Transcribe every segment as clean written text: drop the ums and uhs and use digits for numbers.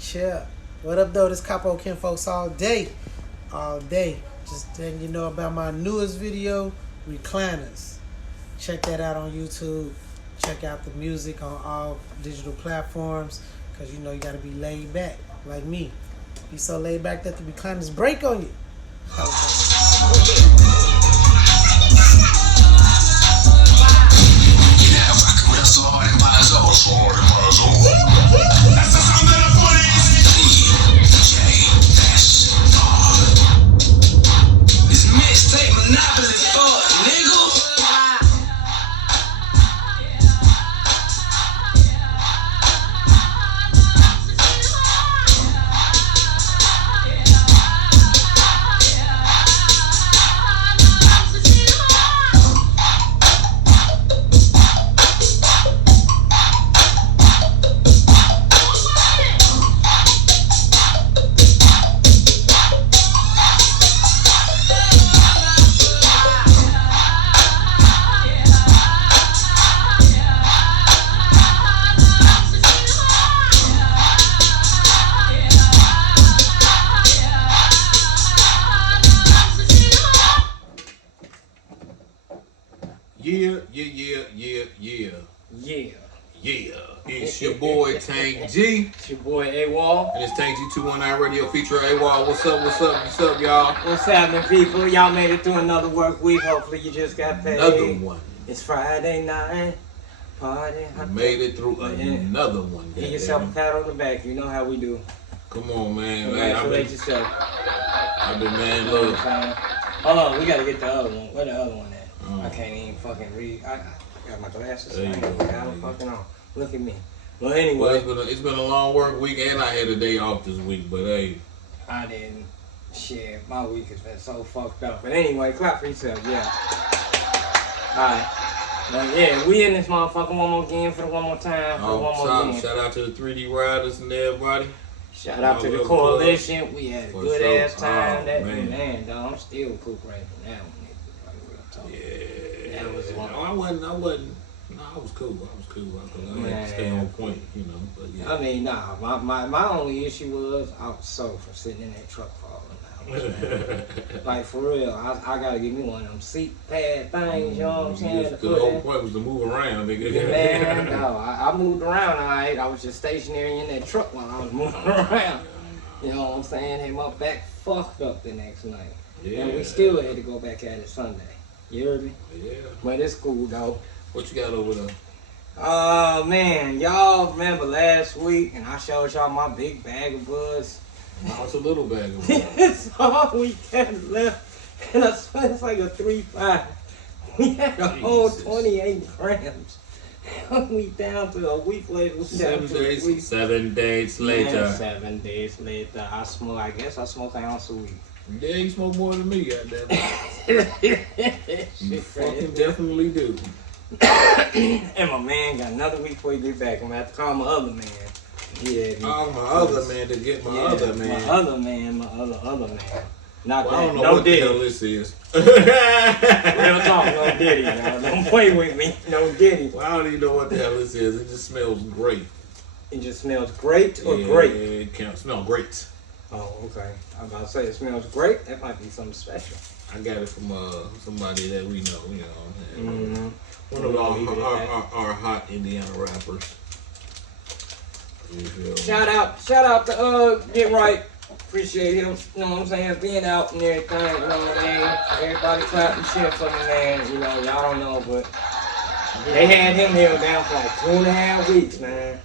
Yeah. What up, though? This Capo Ken folks all day. All day. Just letting you know about my newest video, Recliners. Check that out on YouTube. Check out the music on all digital platforms. Because, you know, you got to be laid back, like me. Be so laid back that the recliners break on you. Yeah. It's your boy Tank G. It's your boy AWOL. And it's Tank G219 Radio feature AWOL. What's up, y'all? What's happening, people? Y'all made it through another work week. Hopefully you just got paid. Another one. It's Friday night. Party. Made it through another one. Give yourself a pat on the back. You know how we do. Come on, man. Congratulate yourself. I've been, man, look. Hold on, we gotta get the other one. Where the other one at? I can't even fucking read. I got my glasses. I don't fucking on. Look at me. Well, anyway. Well, it's been a long work week, and I had a day off this week, but hey. I didn't. Shit, my week has been so fucked up. But anyway, clap for yourself, yeah. Alright. But yeah, we in this motherfucker one more again for the one more time. Shout out to the 3D Riders and everybody. Shout out to the coalition. We had a good ass time. Man, dog, I'm still recuperating from that one. Yeah. That was one. I wasn't. No, I was cool. I had to stay on point, you know. But yeah. I mean, nah. My only issue was I was sore from sitting in that truck for all an hour. Like for real, I gotta give me one of them seat pad things. You know what I'm saying? The whole point was to move around, nigga. Man, no, I moved around. Alright, I was just stationary in that truck while I was moving around. You know what I'm saying? Had my back fucked up the next night, and we still had to go back at it Sunday. You heard me? Yeah. But it's cool though. What you got over there? Oh man, y'all remember last week and I showed y'all my big bag of buds. No, it's a little bag of buds. It's all we had left, and I swear it's like a 3-5. We had a whole 28 grams. We down to a week later. 7 days later. Man, 7 days later. I guess I smoke an ounce a week. Yeah, you smoke more than me, goddamn. You fucking definitely do. And my man got another week before he get back. I'm gonna have to call my other man. Yeah. Oh, my other man to get my other man. My other man, my other man. Not well, that. I don't know no what Diddy. the hell this is. Real talk, no Diddy. Now. Don't play with me, no Diddy. Well, I don't even know what the hell this is. It just smells great. It just smells great or great? It can't smell great. Oh, okay. I'm about to say it smells great. That might be something special. I got it from somebody that we know, you know. Mm-hmm. One of our hot Indiana rappers. Shout out to Get Right. Appreciate him, you know what I'm saying, being out and everything, you know what I mean? Everybody clapping shit for me, man. You know, y'all don't know, but they had him held down for like 2.5 weeks, man.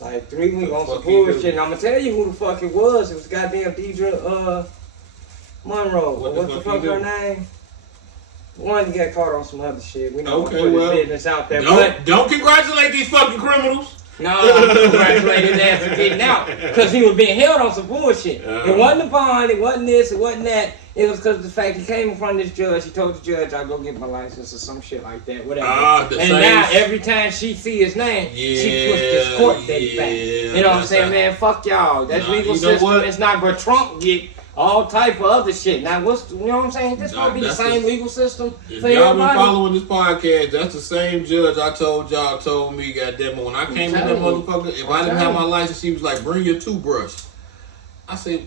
Like 3 weeks on some bullshit. And I'm gonna tell you who the fuck it was. It was goddamn Deidre Monroe. What the fuck her name? One got caught on some other shit. We know put his business out there. Don't congratulate these fucking criminals. No, I'm congratulating his ass for getting out. Because he was being held on some bullshit. It wasn't the bond, it wasn't this, it wasn't that. It was because of the fact he came in front of this judge. He told the judge, I'll go get my license or some shit like that, whatever. And now, every time she see his name, she pushed this court date back. You know what I'm saying, man? Fuck y'all. That's legal system. It's not where Trump get all type of other shit. Now, you know what I'm saying? This gonna be the same legal system if for y'all been everybody. following this podcast, that's the same judge I told y'all told me, goddamn, when I came in that motherfucker, if I didn't have my license, she was like, bring your toothbrush. I said,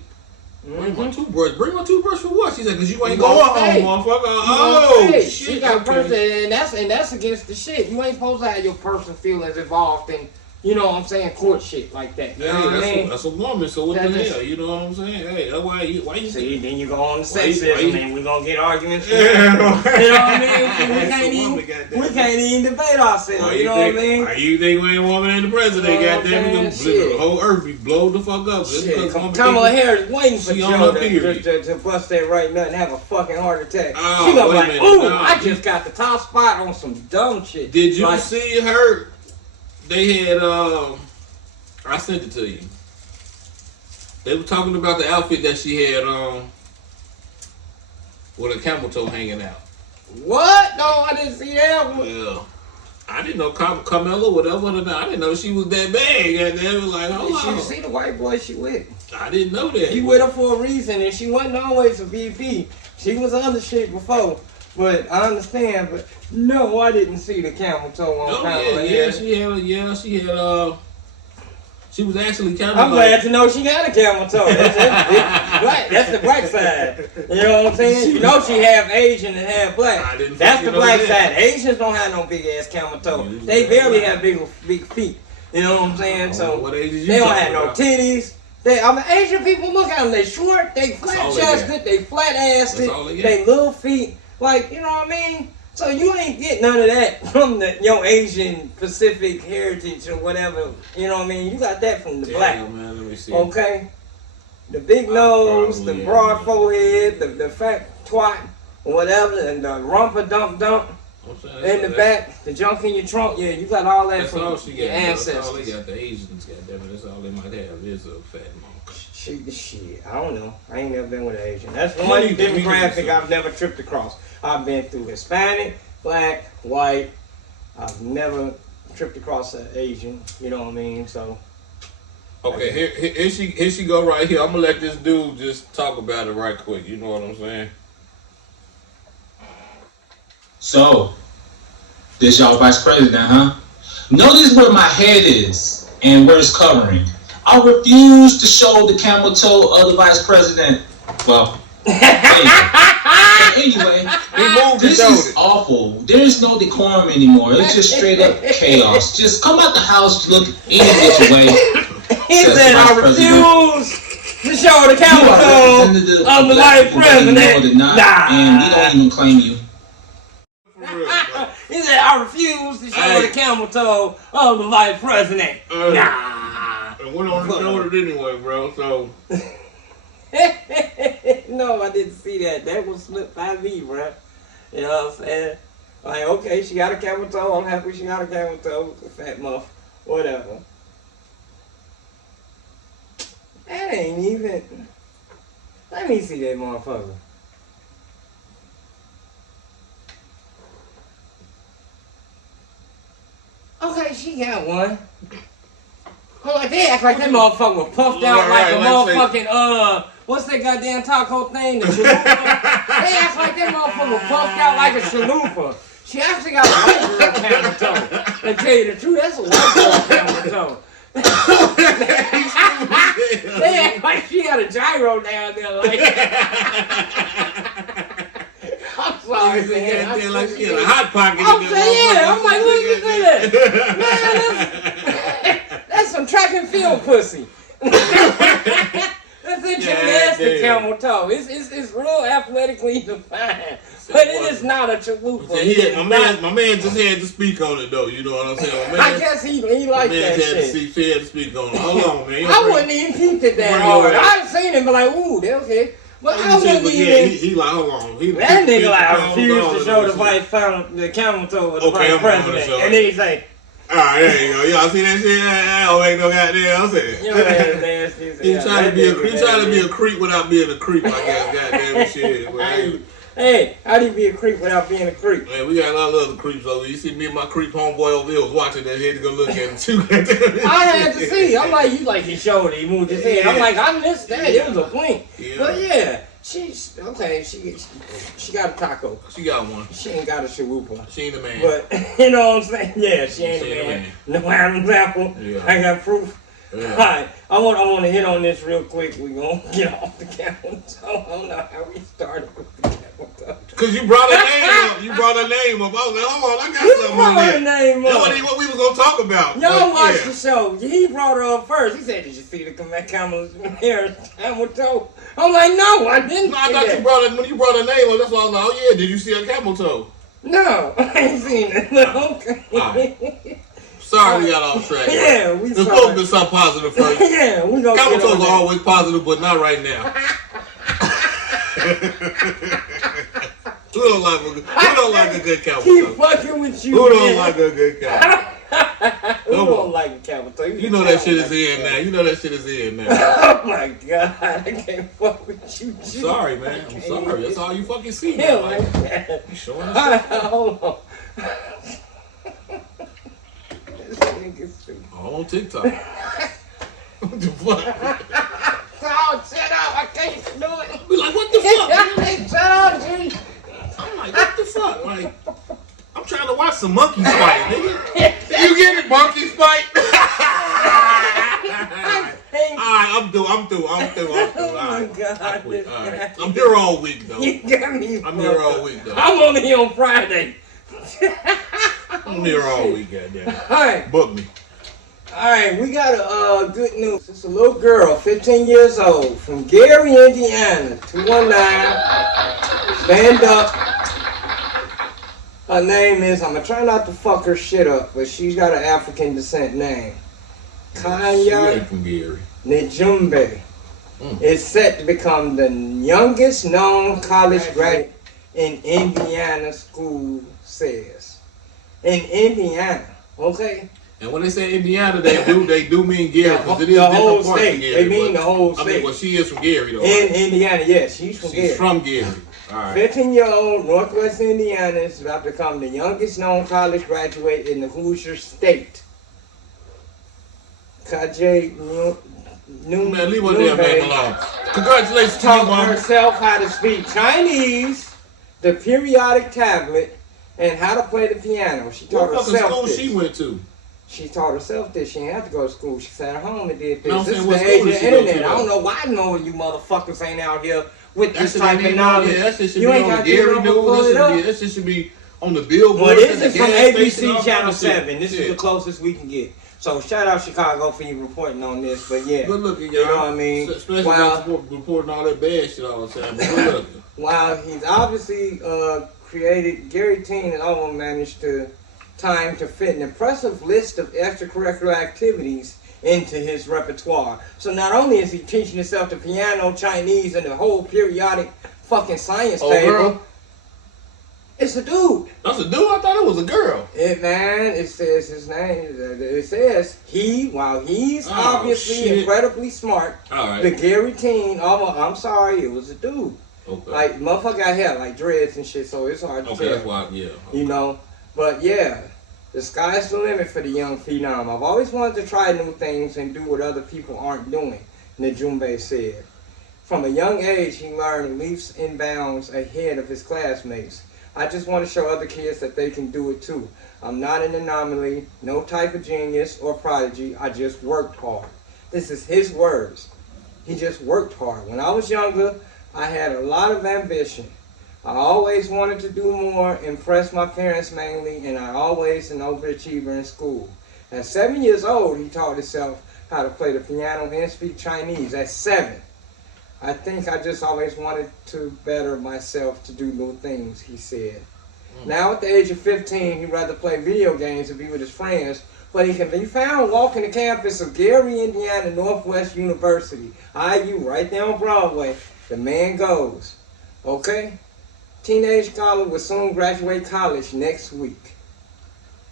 bring my toothbrush. Bring my toothbrush for what? She said, because you ain't going home, motherfucker. Oh, shit. She got person, and that's against the shit. You ain't supposed to have your personal feelings involved in, you know what I'm saying, court shit like that. You know what I mean? That's a woman, so what the hell? You know what I'm saying? Hey, that's why you see, then you go on the sexism and we're going to get arguments. You know what I mean? We can't even debate ourselves. You know what I mean? Why you think we ain't woman in the president? Goddamn, the whole earth be blow the fuck up. Kamala Harris waiting for Joe to bust that right nut and have a fucking heart attack. She gonna be like, ooh, I just got the top spot on some dumb shit. Did you see her? They had, I sent it to you. They were talking about the outfit that she had with a camel toe hanging out. What? No, I didn't see that one. Well, I didn't know Camella, whatever. I didn't know she was that bad. And they were like, hold on. You see the white boy she with? I didn't know that. He with her for a reason, and she wasn't always a VP. She was other shit before. But I understand, but no, I didn't see the camel toe on Camel. She was actually kind of. I'm glad to know she got a camel toe. That's the black side. You know what I'm saying? You know she half Asian and half black. That's the black side. Asians don't have no big ass camel toe. They barely have big feet. You know what I'm saying? So they don't have no titties. Asian people, look at them. They short, they flat chested, they flat assed, they little feet. Like, you know what I mean? So you ain't get none of that from your Asian Pacific heritage or whatever. You know what I mean? You got that from the black. Man, let me see. Okay? The big nose, the broad forehead, the fat twat, or whatever, and the rumper dump in the back, the junk in your trunk. Yeah, you got all that from your ancestors. That's all they got. The Asians got that. That's all they might have is a fat monk. Shit, I don't know. I ain't never been with an Asian. That's one demographic I've never tripped across. I've been through Hispanic, black, white. I've never tripped across an Asian. You know what I mean? So. Okay, here she go right here. I'm gonna let this dude just talk about it right quick. You know what I'm saying? So, this y'all vice president, huh? Notice where my head is and where it's covering. I refuse to show the camel toe of the vice president. Well, anyway, this is awful. There's no decorum anymore. It's just straight up chaos. Just come out the house, look any which way. He said, I refuse to show the camel toe of the vice president. Nah. And we don't even claim you. He said, I refuse to show the camel toe of the vice president. Nah. And went on and showed it anyway, bro, so. No, I didn't see that. That was slipped by me, bro. You know what I'm saying? Like, okay, she got a camel toe. I'm happy she got a camel toe. Fat muff. Whatever. That ain't even. Let me see that motherfucker. Okay, she got one. Hold on, they act like that motherfucker was puffed out like a motherfucking, what's that goddamn taco thing? The chalupa? They act like that motherfucker was puffed out like a chalupa. She actually got a white girl camel toe. And tell you the truth, that's a white girl camel toe. They act like she got a gyro down there like I'm sorry, man. Like she had a hot pocket. I'm saying, yeah. I'm like, look at that. Man, that's some track and field pussy. That's a gymnastic camel toe. It's real athletically defined. But it is not a chalupa. My man just had to speak on it, though. You know what I'm saying? I guess he liked that shit. He had to speak on it. Hold on, man. I wouldn't even peeped at that hard. I'd seen him, but like, ooh, they're okay. But I wouldn't even. He like, hold on. That nigga like, I refuse to show the camel toe of the vice president. And then he say, alright, there you go. Y'all see that shit? I don't make no goddamn sense. Your ass nasty. He trying to be a creep without being a creep, I guess. Goddamn shit. Hey, how do you be a creep without being a creep? Man, we got a lot of other creeps over here. You see me and my creep homeboy over here was watching that. He had to go look at it too. I had to see. I'm like, you like his shoulder. He moved his head. I'm like, I missed that. It was a blink. Yeah. But yeah, she's okay. She got a taco. She got one. She ain't got a chalupa. She ain't a man. But you know what I'm saying? Yeah, she ain't a man. No Adam's apple. Yeah. I got proof. Yeah. All right, I want to hit on this real quick. We gonna get off the camel. So I don't know how we started with the camel. Cause you brought a name up. You brought a name up. I was like, hold on, I got You something brought on her there. name That up. wasn't even what we was gonna talk about. Y'all watched yeah. the show. He brought her up first. He said, "Did you see the camel's hair, camel toe?" I'm like, "No, I didn't." No, I see thought that. you brought it when you brought a name up. That's why I was like, oh yeah, did you see a camel toe? No, I ain't seen it. Okay. Alright. Sorry, we got off track. Yeah, we It's sorry. supposed to be something positive first. Yeah, we gonna Camel get on toes are that. always positive, but not right now. Who don't like a good camel Keep toe? fucking with you. Who don't man. like a good camel? Who Come don't on. like a camel toe? You know that shit is in now. You know that shit is in now. Oh my god, I can't fuck with you. G. Sorry, man. I'm sorry. That's all you fucking see. Yeah, Man. like that. You showing us? Hold on. This nigga stupid. On TikTok. What the fuck? Oh, shut up. I can't do it. We like, what the fuck? Man? Shut up, G. I'm like, what the fuck? Like, I'm trying to watch some monkeys fight, nigga. You get it, monkeys fight? Alright, I'm through. Oh my Alright. god. I quit. this Alright. guy. I'm here all week, though. You got me. I'm here all week, though. I'm only here on Friday. I'm here all week, goddamn. Alright. Book me. Alright, we got a good news. It's a little girl, 15 years old, from Gary, Indiana, 219. Stand up. Her name is, I'm gonna try not to fuck her shit up, but she's got an African descent name. She Kanya ain't from Gary. Njumbe is set to become the youngest known college graduate in Indiana, school says. In Indiana, okay? And when they say Indiana, they do mean Gary, because it is The different whole parts of state. Gary. They mean the whole I mean, state. well, she is from Gary, though. In Indiana, yes, she's from She's Gary. from Gary. All right. 15-year-old Northwest Indiana is about to become the youngest known college graduate in the Hoosier State. Kajay Man, leave her damn name alone. Congratulations to you, taught mom. herself how to speak Chinese, the periodic tablet, and how to play the piano. She taught What fucking herself school this. she went to? She taught herself this. She didn't have to go to school. She sat at home and did this. No, I'm This saying, is what the school age of did the she go internet. to, I don't though? know why none of you motherfuckers ain't out here with That this shit type ain't of even knowledge. that shit should You be ain't on got the to Gary pull News. it up. That shit should be on the billboard. Well, this at the is from gas station, ABC all Channel kind of shit. 7. This is Shit. the closest we can get. So shout out Chicago for you reporting on this. But yeah, Good looking, you know what I mean? Especially Wow. reporting all that bad shit all the time. But good looking. While he's obviously created, Gary Teen has almost managed to time to fit an impressive list of extracurricular activities into his repertoire. So not only is he teaching himself the piano, Chinese, and the whole periodic fucking science Oh, table, girl? it's a dude. That's a dude? I thought it was a girl. It says his name. It says while he's Oh, obviously shit. incredibly smart, All right. the Gary Teen, I'm sorry, it was a dude. Okay. Like, motherfucker got hair, like dreads and shit, so it's hard to Okay, tell. that's why, yeah. You know? But yeah, the sky's the limit for the young phenom. I've always wanted to try new things and do what other people aren't doing, Njumbe said. From a young age, he learned leaps and bounds ahead of his classmates. I just want to show other kids that they can do it too. I'm not an anomaly, no type of genius or prodigy. I just worked hard. This is his words. He just worked hard. When I was younger, I had a lot of ambition. I always wanted to do more, impress my parents mainly, and I always an overachiever in school. At 7 years old, he taught himself how to play the piano and speak Chinese. At 7. I think I just always wanted to better myself to do new things, he said. Now at the age of 15, he'd rather play video games and be with his friends, but he can be found walking the campus of Gary, Indiana Northwest University, IU, right there on Broadway. The man goes. Okay? Teenage scholar will soon graduate college next week.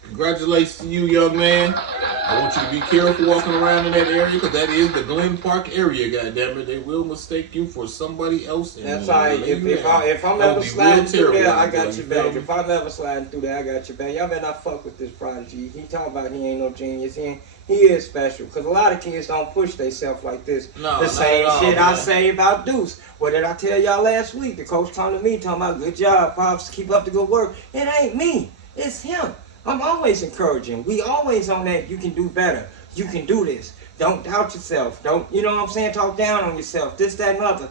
Congratulations to you, young man. I want you to be careful walking around in that area because that is the Glen Park area, goddammit. They will mistake you for somebody else. That's right. If I'm ever sliding through there, I got your back. If I'm ever sliding through there, I got your back. Y'all better not fuck with this prodigy. He talking about he ain't no genius. He is special. Because a lot of kids don't push themselves like this. The same shit I say about Deuce. What did I tell y'all last week? The coach come to me talking about, good job, Pops, keep up the good work. It ain't me. It's him. I'm always encouraging. We always on that. You can do better. You can do this. Don't doubt yourself. Don't, you know what I'm saying? Talk down on yourself. This, that, and other.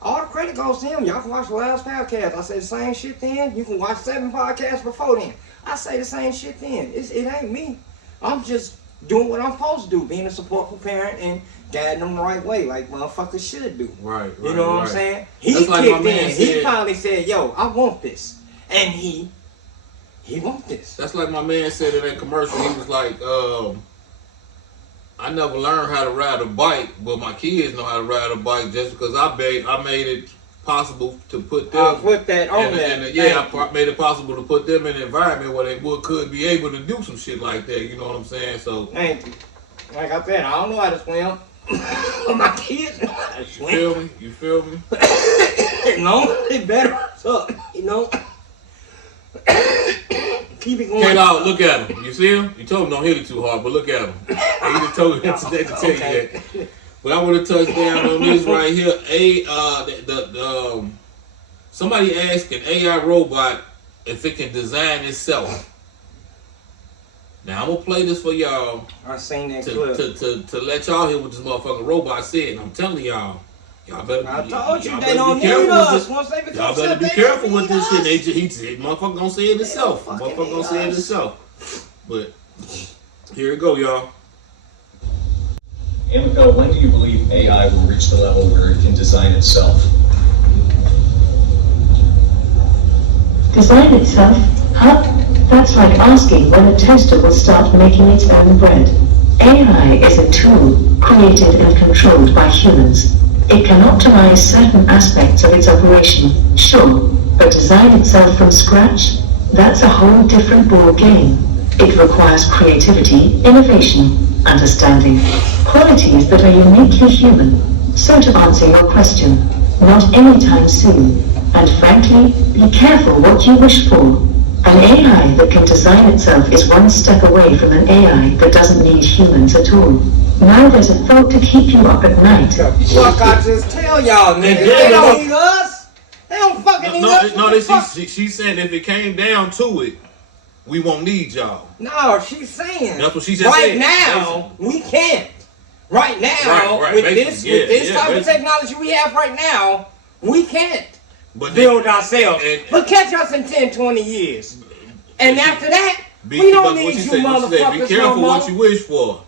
All the credit goes to him. Y'all can watch the last podcast. I say the same shit then. You can watch 7 podcasts before then. I say the same shit then. It ain't me. I'm just doing what I'm supposed to do. Being a supportful parent and guiding them the right way like motherfuckers should do. Right. You know what I'm saying? He kicked in. He finally said, yo, I want this. And he want this. That's like my man said in that commercial. He was like, I never learned how to ride a bike, but my kids know how to ride a bike just because I made it possible to put them. I'll put that on there. I made it possible to put them in an environment where they could be able to do some shit like that. You know what I'm saying? So thank you. Like I said, I don't know how to swim. But my kids know how to swim. You feel me? No, they better up, you know. Keep it going. K-Dog, look at him. You see him? You told him don't hit it too hard, but look at him. He just told him today to tell you that. But I want to touch down on this right here. Somebody asked an AI robot if it can design itself. Now I'm gonna play this for y'all. I seen that clip to let y'all hear what this motherfucking robot said. And I'm telling y'all better. I told you they don't need us once they become. Y'all better be careful with this shit. He said, motherfucker gonna say it himself. Motherfucker gonna say it himself. But here it go, y'all. Emiko, when do you believe AI will reach the level where it can design itself? Design itself? Huh? That's like asking when a toaster will start making its own bread. AI is a tool, created and controlled by humans. It can optimize certain aspects of its operation, sure, but design itself from scratch? That's a whole different ball game. It requires creativity, innovation, understanding, qualities that are uniquely human. So to answer your question, not anytime soon. And frankly, be careful what you wish for. An AI that can design itself is one step away from an AI that doesn't need humans at all. Now there's a thought to keep you up at night. Fuck, I just tell y'all niggas, they don't need us. They don't fucking need us. No, she's saying if it came down to it, we won't need y'all. No, she's saying. That's what she just right said. Now, we can't. Right now, with this type of technology we have right now, we can't build ourselves. But catch us in 10, 20 years. And after that, we don't need you motherfuckers. Be careful what you wish for.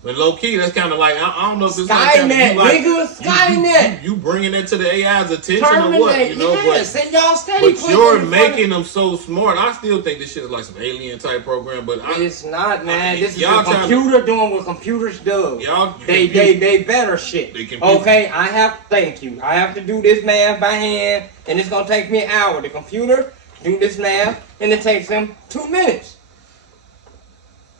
But low key, that's kind of like, I don't know if it's Skynet, nigga, Skynet. You bringing that to the AI's attention or what? You know, yes, and y'all steady. But you're making them so smart. I still think this shit is like some alien type program, but it's not, man. This is a computer doing what computers do. They better shit. Okay, thank you. I have to do this math by hand, and it's gonna take me an hour. The computer do this math, and it takes them 2 minutes.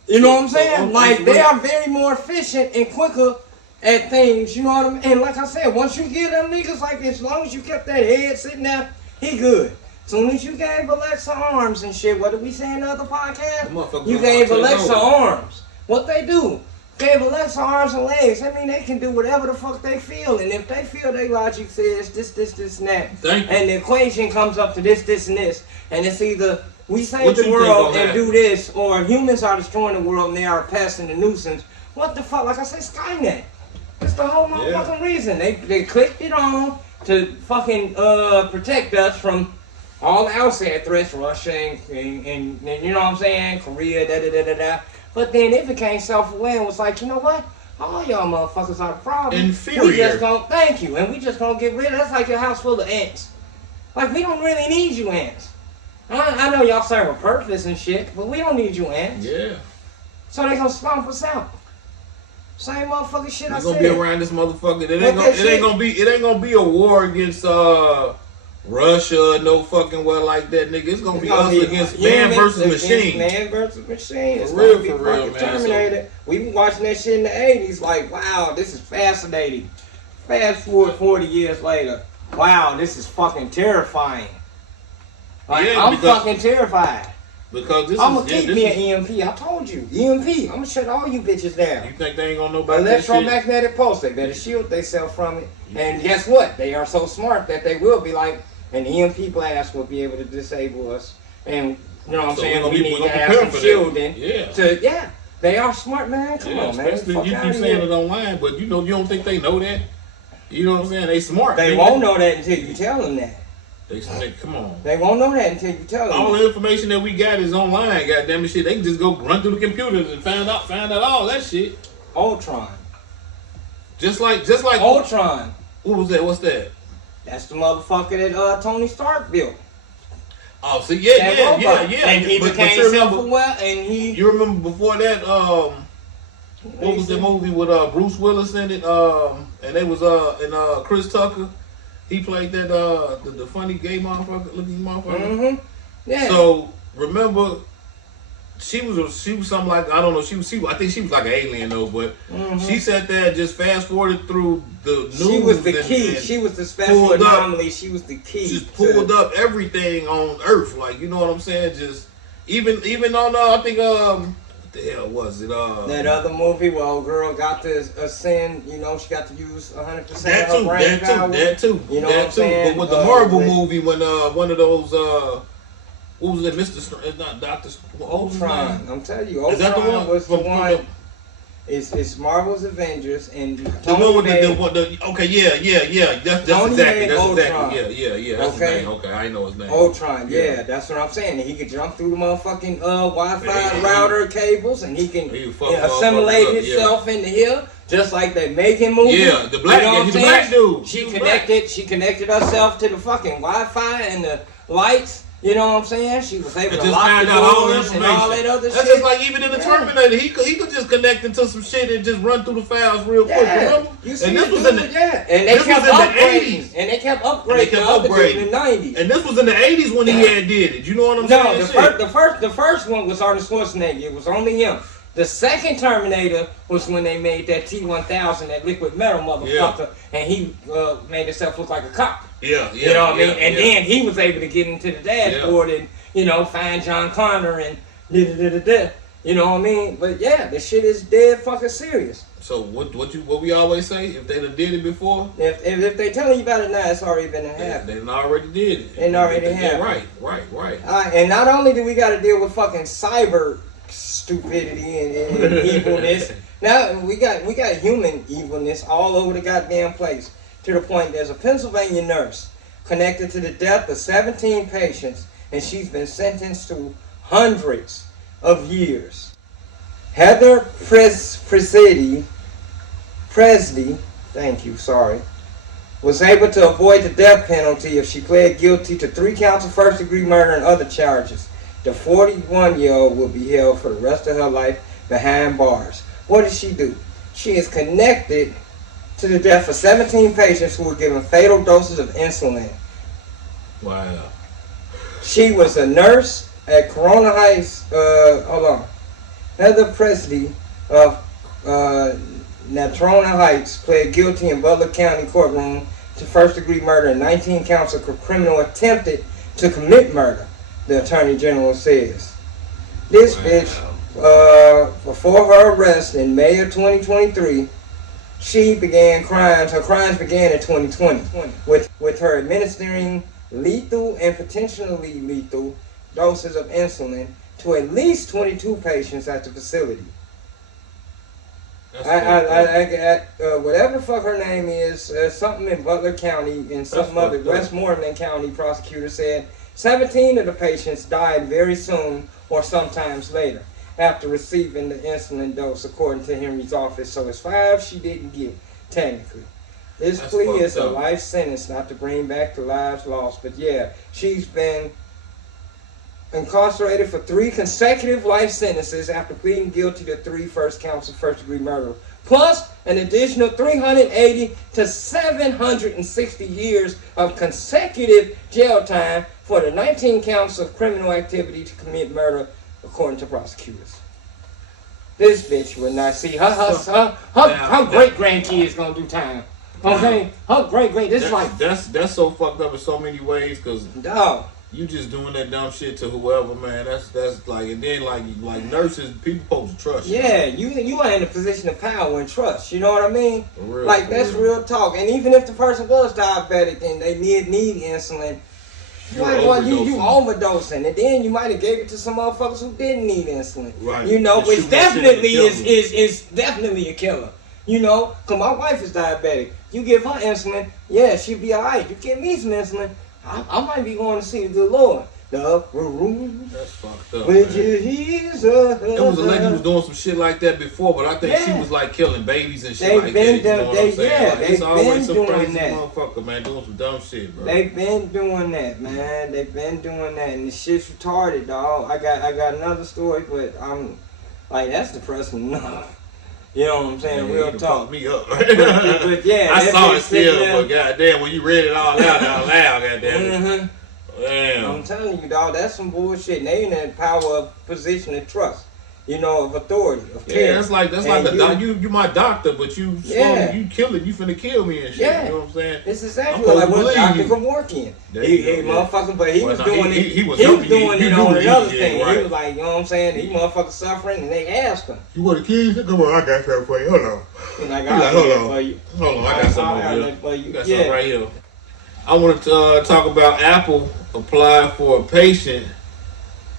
You know what I'm saying? Like, they are very more efficient and quicker at things, you know what I mean? And like I said, once you get them niggas, like, as long as you kept that head sitting there, he good. As soon as you gave Alexa arms and shit, what did we say in the other podcast? You gave Alexa arms. What they do? Gave Alexa arms and legs. I mean, they can do whatever the fuck they feel. And if they feel their logic says this, and that, and the equation comes up to this, and this, and it's either we save the world and do this, or humans are destroying the world and they are passing the nuisance. What the fuck? Like I said, Skynet. That's the whole motherfucking reason. They clicked it on to fucking protect us from all the outside threats, Russia and you know what I'm saying, Korea, da. But then it became self-aware and was like, you know what? All y'all motherfuckers are the problem. Inferior. We just gonna thank you, and we just gonna get rid of. That's like your house full of ants. Like, we don't really need you ants. I know y'all serve a purpose and shit, but we don't need you ants. Yeah. So they gonna stomp us out. Same motherfucking shit I said. We're gonna be around this motherfucker. It ain't gonna be a war against Russia, no fucking well like that, nigga. It's gonna be us against man versus machine. Man versus machine. It's For real, gonna be for real, fucking man. Terminated. We been watching that shit in the 80s. Like, wow, this is fascinating. Fast forward 40 years later. Wow, this is fucking terrifying. Like, Yeah, I'm because- fucking terrified. Because this I'm is gonna keep this me is- an EMP. I told you, EMP. I'm gonna shut all you bitches down. You think they ain't gonna know about that shit? Electromagnetic pulse. They better shield themselves from it. And guess what? They are so smart that they will be like, an EMP blast will be able to disable us. And you know what I'm So saying? we're We gonna need to prepare have some for that. shielding. Yeah. They are smart, man. Come Yeah, on, man. especially Fuck you outta keep saying here. it online, but you know you don't think they know that. You know what I'm saying? They smart. They won't know that until you tell them that. They come on. They won't know that until you tell them. All the information that we got is online. Goddamn it, shit. They can just go run through the computers and find out all that shit. Ultron. Just like. Ultron. What was that? What's that? That's the motherfucker that Tony Stark built. Oh, see, That robot. yeah. And he But became you remember, self-aware, and he. you remember before that? What was the movie with Bruce Willis in it? And it was and Chris Tucker. He played that the funny gay motherfucker, looking motherfucker. Mm-hmm. Yeah. So remember, she was something like, I don't know. I think she was like an alien though, but she sat there and just fast forwarded through the news. She was the key. and She was the special pulled up- anomaly. She was the key. just pulled up everything on Earth, like, you know what I'm saying? Just even on I think what the hell was it? That other movie where old girl got to ascend, you know, she got to use 100% of that her too, brain power. that too. You know that what I'm saying? But with the Marvel with movie, when one of those what was it, Mr. It's not Doctor Ultron. I'm telling you, Is that the Ultron one? was the From one. It's Marvel's Avengers and The Tony one with made- the okay, yeah. That's Tony exactly. made That's Ultron. exactly. Yeah. That's his Okay. name. Okay, I know his name. Ultron, Yeah. yeah, that's what I'm saying. And he could jump through the motherfucking Wi-Fi Yeah, router cables, and he can He fuck motherfuckers assimilate up, yeah. himself into here, just like that Megan movie. Yeah, the black- You know what he's I'm a black saying? dude. She He's connected. She connected herself to the fucking Wi-Fi and the lights. You know what I'm saying? She was able And to just lock find the out all the doors and all that information. other That's shit. just like even in the Terminator, he could just connect into some shit and just run through the files real quick. Yeah, Remember? you see And this the was in dude, the yeah, and they this kept was in the upgrading, 80s. and they kept And upgrading they kept the other dude upgrading. in the 90s. And this was in the 80s when he had did it. You know what I'm No, saying? the first one was Arnold Schwarzenegger. It was only him. The second Terminator was when they made that T-1000, that liquid metal motherfucker, and he made himself look like a cop. Yeah. You know what I mean? And yeah. then he was able to get into the dashboard and, you know, find John Connor and da-da-da-da-da. You know what I mean? But yeah, this shit is dead fucking serious. So what we always say, if they done did it before, If they telling you about it now, it's already been happening. they done already did it. They already Yeah, have. Right. And not only do we got to deal with fucking cyber stupidity and evilness, now we got human evilness all over the goddamn place. To the point, there's a Pennsylvania nurse connected to the death of 17 patients, and she's been sentenced to hundreds of years. Heather Presley, was able to avoid the death penalty if she pled guilty to 3 counts of first-degree murder and other charges. The 41-year-old will be held for the rest of her life behind bars. What did she do? She is connected to the death of 17 patients who were given fatal doses of insulin. Wow. She was a nurse at Corona Heights. Heather Presley of Natrona Heights pled guilty in Butler County courtroom to first-degree murder and 19 counts of criminal attempted to commit murder, the Attorney General says. This bitch, before her arrest in May of 2023, she began crimes. Her crimes began in 2020 with her administering lethal and potentially lethal doses of insulin to at least 22 patients at the facility. Whatever the fuck her name is, something in Butler County and some other Westmoreland County prosecutor said 17 of the patients died very soon or sometimes later after receiving the insulin dose, according to Henry's office. So it's 5 she didn't get, technically. This That's plea fucked is a up. life sentence, not to bring back the lives lost. But yeah, she's been incarcerated for 3 consecutive life sentences after pleading guilty to 3 first counts of first-degree murder. Plus an additional 380 to 760 years of consecutive jail time for the 19 counts of criminal activity to commit murder, according to prosecutors. This bitch would not see her great grandkids gonna do time. Okay, her great this is like that's so fucked up in so many ways, cause dog. You just doing that dumb shit to whoever, man. That's like, and then like nurses, people supposed to trust you. Yeah, you are in a position of power and trust. You know what I mean? Real, like that's real talk. And even if the person was diabetic and they need insulin, you overdosing, and then you might have gave it to some motherfuckers who didn't need insulin. Right. You know, which definitely is definitely a killer. You know, cause my wife is diabetic. You give her insulin, yeah, she'll be alright. You give me some insulin, I might be going to see the good Lord. That's fucked up. With Jesus. It was a lady who was doing some shit like that before, but I think she was like killing babies and shit like that. You know what I'm saying? Like, it's always some crazy motherfucker, man, doing some dumb shit, bro. They've been doing that, man. They've been doing that, and the shit's retarded, dog. I got another story, but I'm like, that's depressing enough. You know what I'm saying? Real talk. Me up. but yeah, I saw it still, but goddamn, when you read it all out loud, goddamn. Damn. I'm telling you, dog, that's some bullshit. And they in that power of position of trust, you know, of authority, of care. Yeah, that's like you my doctor, but you killing, you finna kill me and shit. Yeah. You know what I'm saying? It's exactly like what Dr. from working. He motherfucker, but he was doing it. He was doing it on another thing. Right. He was like, you know what I'm saying? He motherfucker suffering, and they asked him, "You want the keys? Come on, I got something for you. Hold on." He's like, hold on, I got something for you. Got something right here. I want to talk about Apple applying for a patient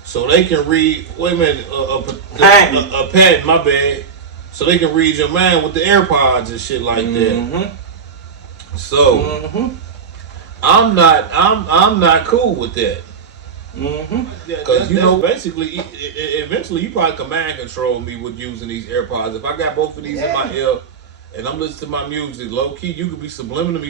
so they can read. Wait a minute, a patent. My bad. So they can read your mind with the AirPods and shit like that. So I'm not cool with that. Because you know, basically, eventually you probably command control me with using these AirPods. If I got both of these in my ear and I'm listening to my music, low key, you could be subliminally,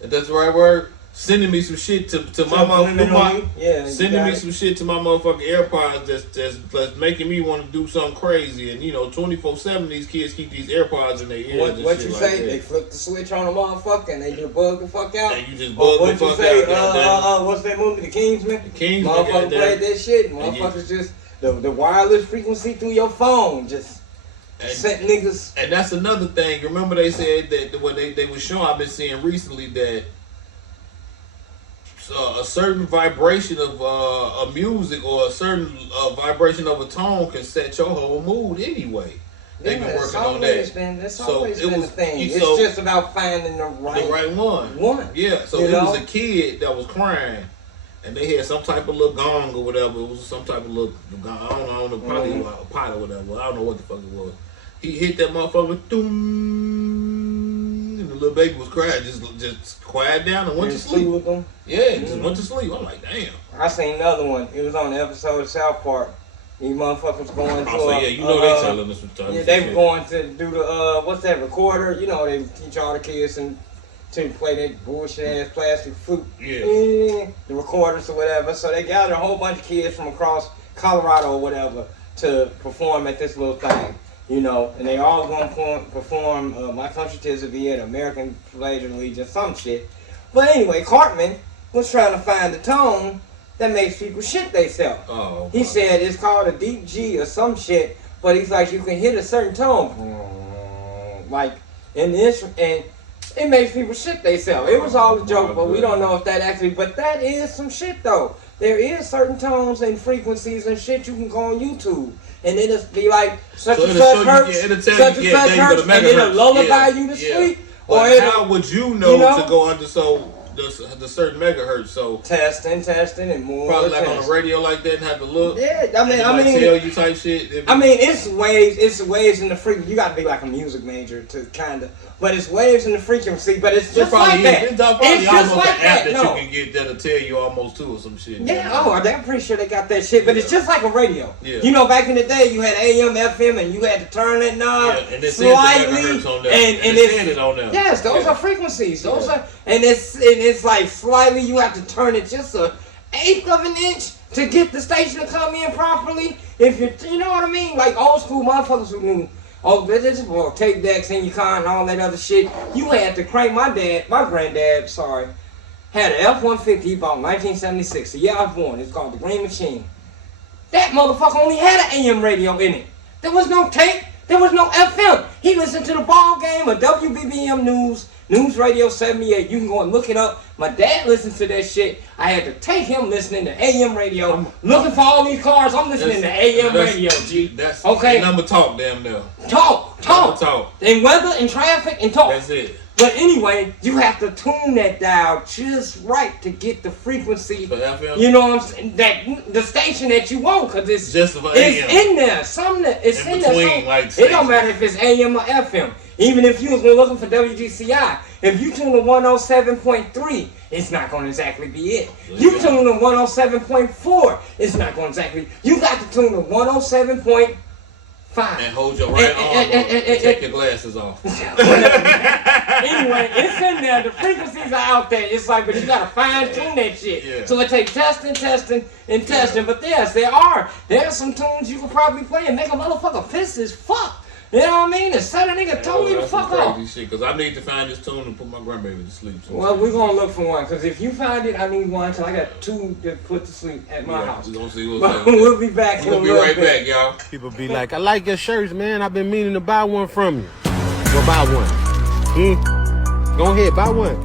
if that's the right word, sending me some shit to my motherfucking sending me some shit to my motherfucking AirPods that's making me want to do something crazy. And you know, 24/7 these kids keep these AirPods in their ears. What you say? Like they flip the switch on the motherfucker and they just bug the fuck out. And you just bug the fuck out. What's that movie? The Kingsman. The Kingsman. Motherfucker played that shit. Motherfuckers just the wireless frequency through your phone just. Sent niggas. And that's another thing. Remember they said that when they were showing, I've been seeing recently that a certain vibration of music or a certain vibration of a tone can set your whole mood anyway. They've been working on that. That's always been the thing. It's just about finding the right one. Yeah. So it was a kid that was crying. And they had some type of little gong or whatever. It was some type of little gong. I don't know, probably a pot or whatever. I don't know what the fuck it was. He hit that motherfucker with doom, and the little baby was crying. Just quiet down and went to sleep. With them? Yeah, just went to sleep. I'm like, damn. I seen another one. It was on the episode of South Park. These motherfuckers going to. They telling us some time. Yeah, they were going to do the what's that recorder? You know, they teach all the kids to play that bullshit ass plastic flute. Yeah. The recorders or whatever. So they gathered a whole bunch of kids from across Colorado or whatever to perform at this little thing. You know, and they all going to perform My Country 'Tis of the American Pledge of Allegiance, some shit. But anyway, Cartman was trying to find the tone that makes people shit themselves. Oh, he said it's called a deep G or some shit, but he's like, you can hit a certain tone. Like, in this, and it makes people shit themselves. It was all a joke, but we don't know if that actually, but that is some shit though. There is certain tones and frequencies and shit you can go on YouTube. And it'll be like such and such hurts, such and such hurts, and it'll lullaby you to sleep. Or how would you know to go under the certain megahertz? So testing and more. Probably like on the radio like that and have to look. Yeah, I mean, tell you type shit. I mean, it's waves in the frequency. You got to be like a music major to kind of. But it's waves in the frequency, but it's just like that. It's just like that. You can get that'll tell you almost to or some shit. Yeah, I'm pretty sure they got that shit, but it's just like a radio. Yeah. You know, back in the day, you had AM, FM, and you had to turn that knob slightly, and it's on there. Yes, those are frequencies. Those are, and it's like slightly. You have to turn it just an eighth of an inch to get the station to come in properly. If you know what I mean, like old school motherfuckers who knew Oh, this well, tape decks in your car and all that other shit. You had to crank my granddad, had an F-150 he bought in 1976. The year I was born. It's called the Green Machine. That motherfucker only had an AM radio in it. There was no tape. There was no FM. He listened to the ball game of WBBM News Radio 78. You can go and look it up. My dad listened to that shit. I had to take him listening to AM radio. Looking for all these cars, I'm listening to AM radio, G. That's okay. Number talk, damn now. Talk. Talk. And weather and traffic and talk. That's it. But anyway, you have to tune that dial just right to get the frequency. For FM? You know what I'm saying? That the station that you want, because it's just for it's AM. in there. It's in between, there. like, it don't matter if it's AM or FM. Even if you was looking for WGCI, if you tune to 107.3, it's not going to exactly be it. You tune to 107.4, it's not going to exactly. You got to tune to 107.5. And hold your right arm up and take your glasses off. Anyway, it's in there. The frequencies are out there. It's like, but you gotta fine tune that shit. Yeah. So it takes testing. But yes, there are some tunes you could probably play and make a motherfucker pissed as fuck. You know what I mean? And set a nigga totally the fuck off. Crazy shit, because I need to find this tune and put my grandbaby to sleep. Well, we're gonna look for one, because if you find it, I need one, because I got two to put to sleep at my house. We're gonna see what's But happening. we'll be back. We'll be right back, y'all. People be like, I like your shirts, man. I've been meaning to buy one from you. Go buy one. Go ahead, buy one.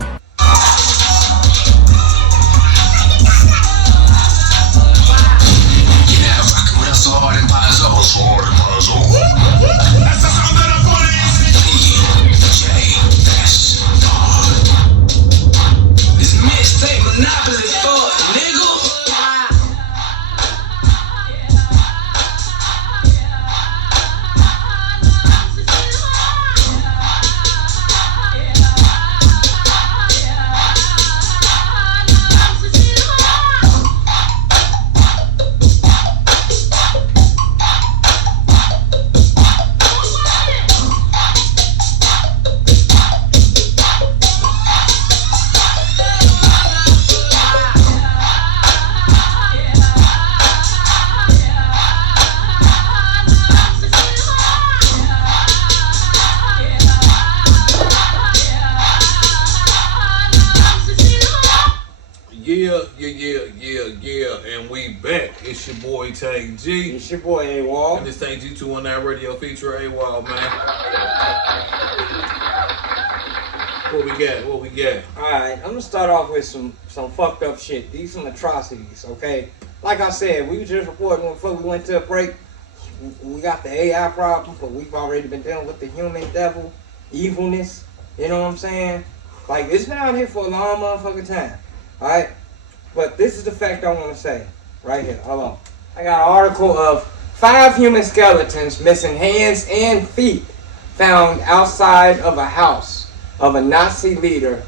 Yeah, and we back. It's your boy Tank G. It's your boy AWOL. And this Tank G219 radio feature AWOL, man. What we got? Alright, I'm gonna start off with some fucked up shit. These some atrocities, okay? Like I said, we were just reporting before we went to a break. We got the AI problem, but we've already been dealing with the human devil, evilness. You know what I'm saying? Like, it's been out here for a long motherfucking time. Alright? But this is the fact I want to say. Right here. Hold on. I got an article of 5 human skeletons missing hands and feet found outside of a house of a Nazi leader,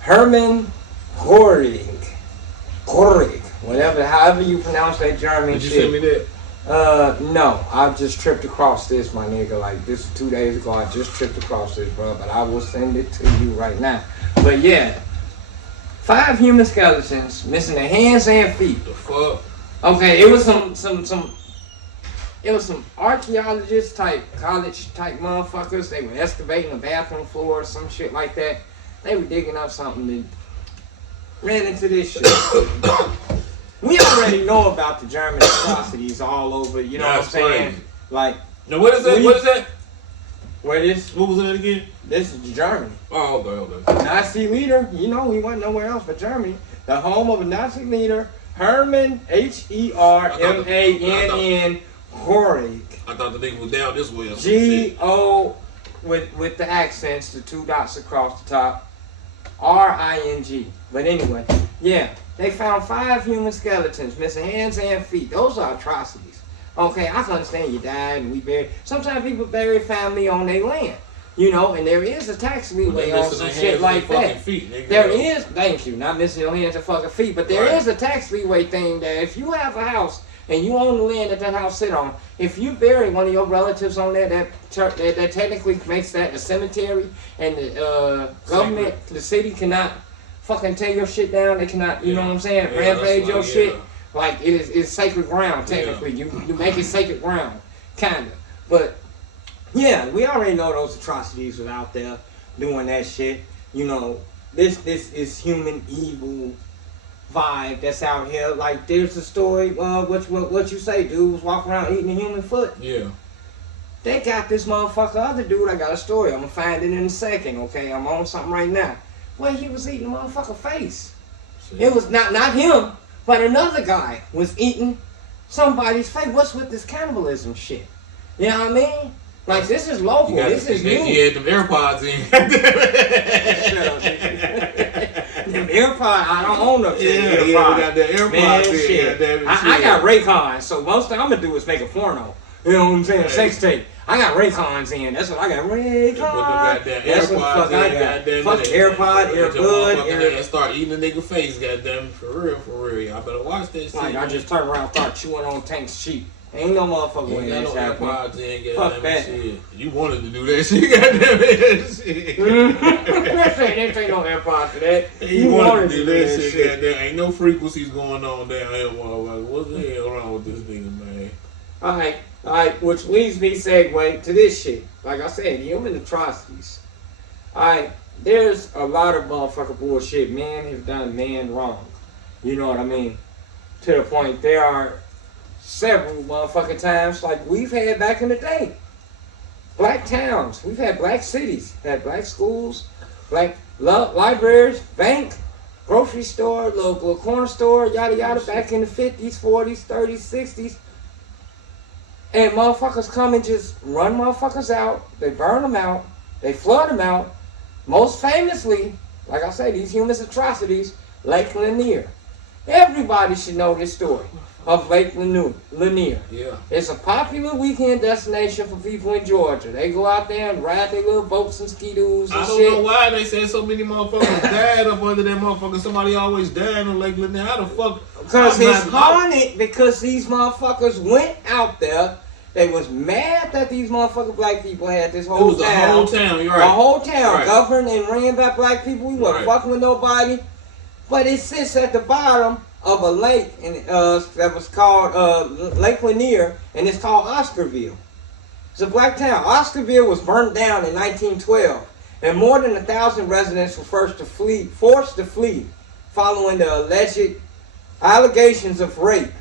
Hermann Göring. However you pronounce that German Did you shit. send me that? No. I just tripped across this, my nigga. Like, this 2 days ago, I just tripped across this, bro. But I will send it to you right now. But yeah. 5 human skeletons missing their hands and feet. The fuck? Okay, it was some archaeologist type, college type motherfuckers. They were excavating a bathroom floor or some shit like that. They were digging up something and ran into this shit. We already know about the German atrocities all over, you know what I'm saying? Crazy. Like, now what is that? What is that? where this? What was that again? This is Germany. Oh, okay. Nazi leader, you know, he went nowhere else but Germany. The home of a Nazi leader, Hermann, Hermann Göring. I thought the nigga was down this way or some shit. G-O with the accents, the 2 dots across the top. R-I-N-G. But anyway, yeah, they found 5 human skeletons missing hands and feet. Those are atrocities. Okay, I can understand you died and we buried. Sometimes people bury family on their land. You know, and there is a tax leeway on some shit like that. There is, thank you, not missing your hands and fucking feet, but there is a tax leeway thing that if you have a house and you own the land that house sit on, if you bury one of your relatives on there, that technically makes that a cemetery, and the government, the city cannot fucking tear your shit down. They cannot, you know what I'm saying, rampage your shit. Like, it's sacred ground, technically. You make it sacred ground, kinda. But Yeah, we already know those atrocities was out there doing that shit. You know, this is human evil vibe that's out here. Like, there's a story, what you say, dude was walking around eating a human foot. Yeah. They got this motherfucker, other dude, I got a story. I'm gonna find it in a second, okay? I'm on something right now. Well, he was eating a motherfucker face. See? It was not him, but another guy was eating somebody's face. What's with this cannibalism shit? You know what I mean? Like, this is local. This is new. He had them AirPods in. Shut up, nigga. Them AirPods, I don't own them. Yeah, we got the AirPods Man, in. shit. I got Raycons, so most thing I'm gonna do is make a porno. You know what I'm saying? Sex tape. I got Raycons in. That's what I got. Raycons. That's what the fuck I got. Fuck AirPod, Earbud, and start eating a nigga face, goddamn. For real. Y'all better watch this shit. Like, I just turned around and start chewing on Tank's cheek. Ain't no motherfucker You in got this no happening. AirPods in, Fuck goddamn that. shit. You wanted to do that shit, goddamn it. This ain't no AirPods for that. You wanted to do that shit, goddamn. Ain't no frequencies going on down here, motherfucker. What the hell wrong with this nigga, man? Alright, which leads me segue to this shit. Like I said, human atrocities. Alright, there's a lot of motherfucking bullshit. Man have done man wrong. You know what I mean? To the point there are several motherfucking times like we've had back in the day. Black towns. We've had black cities. Had black schools, black libraries, bank, grocery store, local corner store, yada yada, back in the 50s, 40s, 30s, 60s. And motherfuckers come and just run motherfuckers out. They burn them out. They flood them out. Most famously, like I say, these human atrocities, Lake Lanier. Everybody should know this story of Lake Lanier. Yeah. It's a popular weekend destination for people in Georgia. They go out there and ride their little boats and ski-doos and I don't shit. know why they said so many motherfuckers died up under that motherfucker. Somebody always died on Lake Lanier. How the fuck? Because it's haunted because these motherfuckers went out there. They was mad that these motherfucking black people had this whole town. The whole town, you're right. The whole town Right. governed and ran by black people. We wasn't fucking with nobody. But it sits at the bottom of a lake and that was called Lake Lanier, and it's called Oscarville. It's a black town. Oscarville was burned down in 1912, and more than 1,000 residents were forced to flee following the alleged allegations of rape.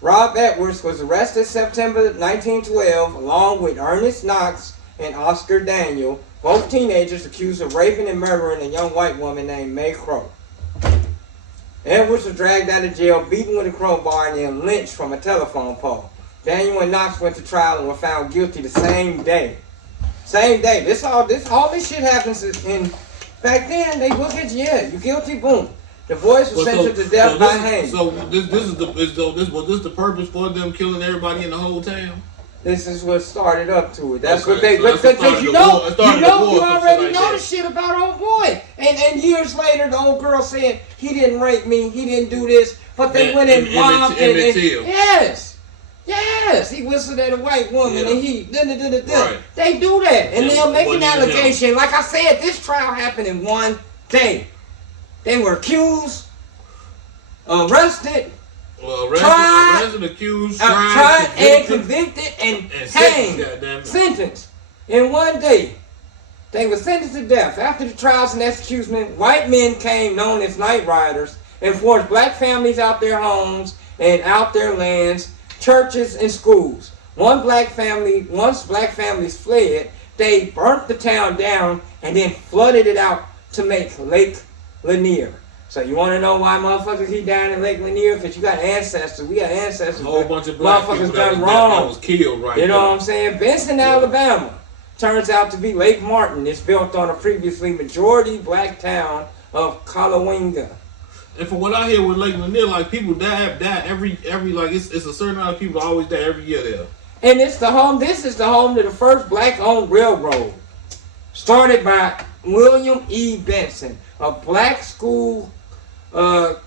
Rob Edwards was arrested September 1912 along with Ernest Knox and Oscar Daniel, both teenagers accused of raping and murdering a young white woman named May Crow. Edwards was dragged out of jail, beaten with a crowbar, and then lynched from a telephone pole. Daniel and Knox went to trial and were found guilty the same day. Same day. All this shit happens in. Back then, they look at you, yeah, you guilty, boom. The boys were sentenced to death by hanging. So was this the purpose for them killing everybody in the whole town? This is what started up to it. That's Okay, what they. so that's Because what you started already know like the shit about old boy. And years later, the old girl said he didn't rape me, he didn't do this, but they went and robbed him. Yes, he whistled at a white woman and he Right. They do that, and they'll make an What do you allegation. Like I said, this trial happened in one day. They were accused, arrested. Well, tried, arrested, accused, tried and convicted and hanged, sentenced in one day. They were sentenced to death. After the trials and execution, white men came, known as night riders, and forced black families out their homes and out their lands, churches and schools. Once black families fled, they burnt the town down and then flooded it out to make Lake Lanier. So you want to know why motherfuckers he died in Lake Lanier? Because you got ancestors. We got ancestors. A whole bunch of black motherfuckers people done wrong. That was killed right You know there. what I'm saying? Benson, Alabama, turns out to be Lake Martin. It's built on a previously majority black town of Calawinga. And from what I hear with Lake Lanier, like people die every like it's a certain amount of people always die every year there. And it's the home. This is the home to the first black-owned railroad, started by William E. Benson, a black school. Whatever,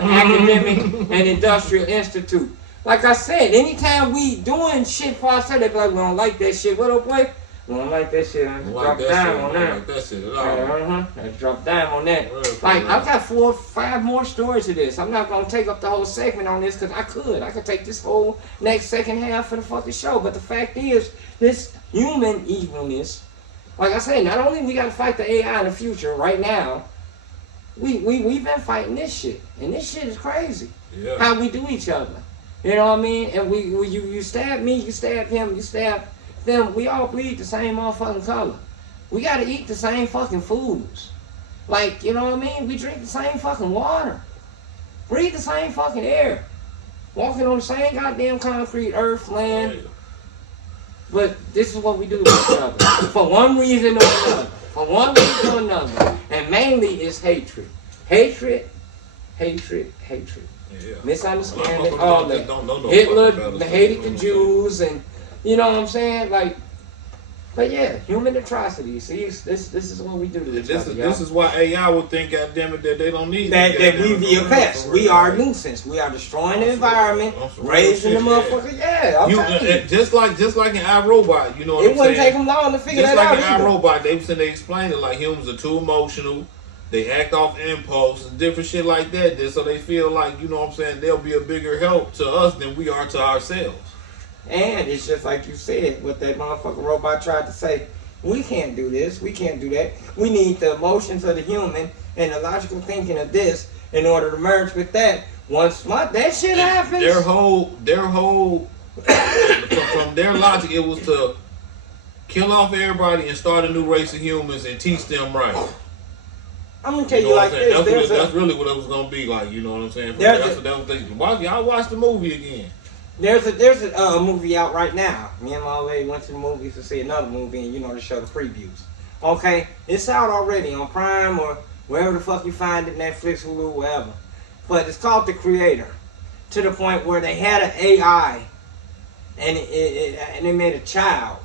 academic and industrial institute. Like I said, anytime we doing shit for ourselves, they be like, we don't like that shit. What up, boy? We don't like that shit. I Drop like down that on shit. I that. like that shit at all. Let's drop down on that. Real Like, quick, I've got 4 or 5 more stories of this. I'm not going to take up the whole segment on this because I could take this whole next second half of the fucking show. But the fact is, this human evilness, like I said, not only we got to fight the AI in the future right now, we've been fighting this shit. And this shit is crazy. Yeah. How we do each other. You know what I mean? And you stab me, you stab him, you stab them. We all bleed the same motherfucking color. We gotta eat the same fucking foods. Like, you know what I mean? We drink the same fucking water. Breathe the same fucking air. Walking on the same goddamn concrete earth, land. But this is what we do to each other. For one reason or another. For one reason or another. And mainly it's hatred. Hatred. Yeah. Misunderstanding, all that. Don't know no Hitler fucking better hated stuff. the Jews, and you know what I'm saying? Like, but yeah, human atrocities. See, this is what we do to each other. This is why AI would think, goddamn it, that they don't need That we be a pest. We are a nuisance. We are destroying the environment, raising the motherfucker. Yeah, I'm telling you. Just like in iRobot, you know what It I'm wouldn't saying? take them long to figure Just that like out. in iRobot, they explain it like humans are too emotional. They act off impulse and different shit like that. So they feel like, you know what I'm saying, they'll be a bigger help to us than we are to ourselves. And it's just like you said, what that motherfucking robot tried to say. We can't do this. We can't do that. We need the emotions of the human and the logical thinking of this in order to merge with that. Once that shit happens, Their whole from their logic, it was to kill off everybody and start a new race of humans and teach them right. I'm gonna tell you like this. That's really what it was gonna be like. You know what I'm saying? Y'all watch the movie again. There's a movie out right now. Me and my old lady went to the movies to see another movie, and to show the previews. Okay, it's out already on Prime or wherever the fuck you find it, Netflix, Hulu, wherever. But it's called The Creator. To the point where they had an AI, and they made a child,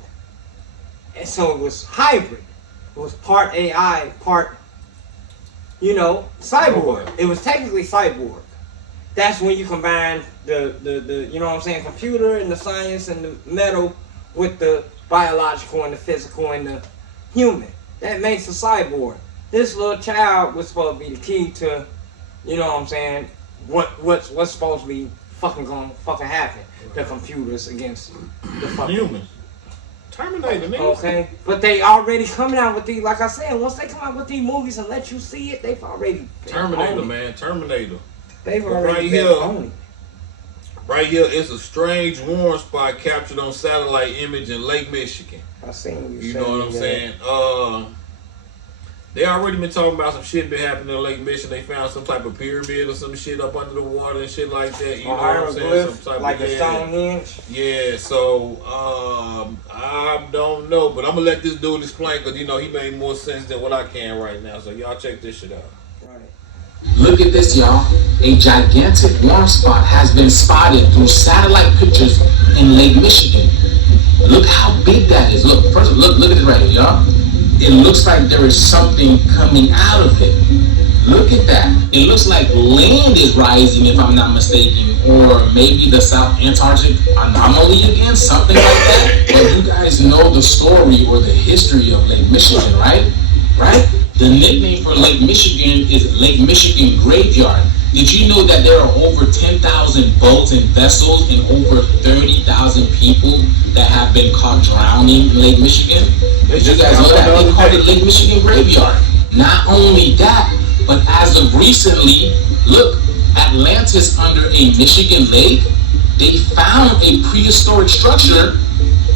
and so it was hybrid. It was part AI, part cyborg. It was technically cyborg. That's when you combine the you know what I'm saying, computer and the science and the metal with the biological and the physical and the human. That makes a cyborg. This little child was supposed to be the key to, you know what I'm saying, what's supposed to be gonna happen. The computers against the fucking humans. Terminator, nigga. Okay, but they already coming out with these. Like I said, once they come out with these movies and let you see it, they've already Terminator, man, Terminator. They've already been right here is a strange warm spot captured on satellite image in Lake Michigan. I seen you. You know what I'm saying? They already been talking about some shit been happening in Lake Michigan. They found some type of pyramid or some shit up under the water and shit like that. You know what I'm saying? Some type like of a Stonehenge. Yeah, so I don't know, but I'm gonna let this dude explain because he made more sense than what I can right now. So y'all check this shit out. Look at this, y'all. A gigantic warm spot has been spotted through satellite pictures in Lake Michigan. Look how big that is. Look, first, look at it right here, y'all. It looks like there is something coming out of it. Look at that. It looks like land is rising, if I'm not mistaken, or maybe the South Antarctic anomaly again, something like that. But you guys know the story or the history of Lake Michigan, right? Right? The nickname for Lake Michigan is Lake Michigan Graveyard. Did you know that there are over 10,000 boats and vessels and over 30,000 people that have been caught drowning in Lake Michigan? Did you guys know that? They call it Lake Michigan Graveyard. Not only that, but as of recently, look, Atlantis under a Michigan lake, they found a prehistoric structure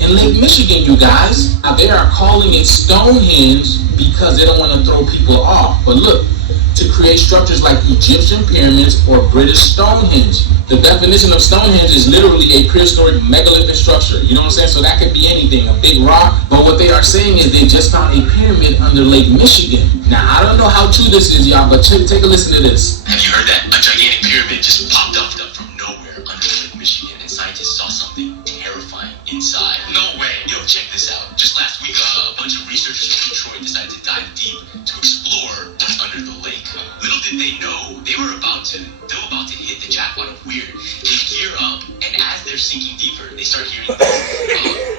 in Lake Michigan, you guys. Now they are calling it Stonehenge because they don't want to throw people off. But look, to create structures like Egyptian pyramids or British Stonehenge. The definition of Stonehenge is literally a prehistoric megalithic structure. You know what I'm saying? So that could be anything, a big rock. But what they are saying is they just found a pyramid under Lake Michigan. Now, I don't know how true this is, y'all, but take a listen to this. Have you heard that? A gigantic pyramid just popped up from nowhere under Lake Michigan, and scientists saw something terrifying inside. No way. Yo, check this out. Just last week, a bunch of researchers from Detroit decided to dive deep to explore what's under the lake. Little did they know, they were about to hit the jackpot of weird. They gear up, and as they're sinking deeper, they start hearing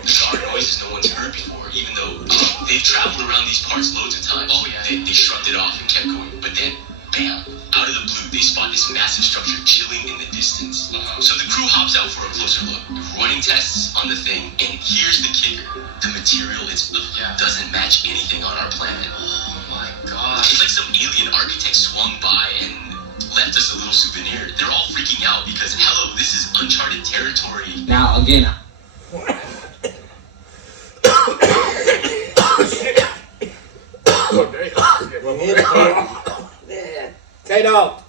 bizarre noises no one's heard before, even though they've traveled around these parts loads of times. Oh yeah. They shrugged it off and kept going. But then, bam, out of the blue, they spot this massive structure chilling in the distance. So the crew hops out for a closer look, running tests on the thing, and here's the kicker. The material doesn't match anything on our planet. Oh my god. It's like some alien architect swung by and left us a little souvenir. They're all freaking out because, hello, this is uncharted territory. Now, again, K-Dog.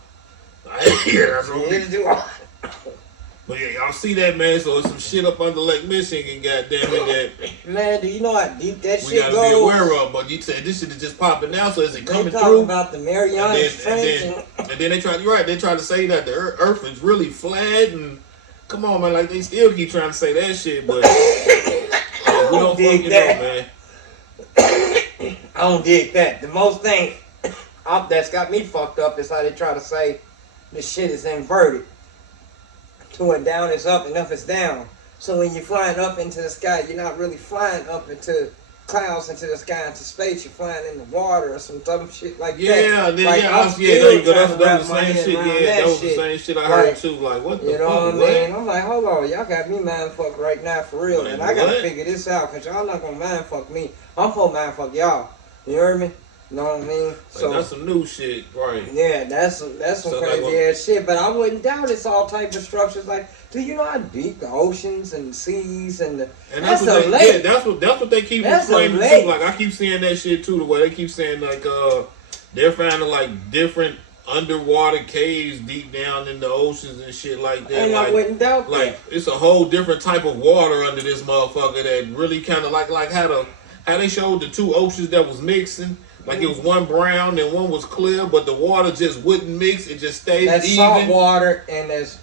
Yeah, that's what we But yeah, y'all see that, man? So it's some shit up under Lake Michigan, goddamn it, that Man, do you know how deep that we shit gotta goes? be aware of. But you said this shit is just popping now, so is it coming They talking through? about the Mariana Trench. And then they try. You're right. They try to say that the Earth is really flat, and come on, man. Like they still keep trying to say that shit, but we don't dig fucking that. know, man. I don't dig that. The most thing that's got me fucked up is how they try to say the shit is inverted. To when down is up and up is down. So when you're flying up into the sky, you're not really flying up into clouds, into the sky, into space. You're flying in the water or some dumb shit like that. Yeah, then, Like, I'm there you go. still trying to That was wrap the my same head shit. around Yeah, that that was the shit. same shit I heard Like, too. Like, what the You know fuck? what I mean? I'm like, hold on, y'all got me mind fucked right now for real, Like, and I gotta what? figure this out because y'all not gonna mind fuck me. I'm gonna mind fuck y'all. You heard me? Know what I mean? Like, So that's some new shit, right? yeah, that's some So crazy like, ass shit. But I wouldn't doubt it's all type of structures. Like, do you know how deep the oceans and the seas and the And that's what a they, lake. yeah, that's what they keep That's a explaining lake. too. Like I keep seeing that shit too. The way they keep saying like they're finding like different underwater caves deep down in the oceans and shit like that. And I Like, wouldn't doubt like that. it's a whole different type of water under this motherfucker that really kind of like how they showed the two oceans that was mixing. Like it was one brown and one was clear, but the water just wouldn't mix. It just stayed That's even. salt water and there's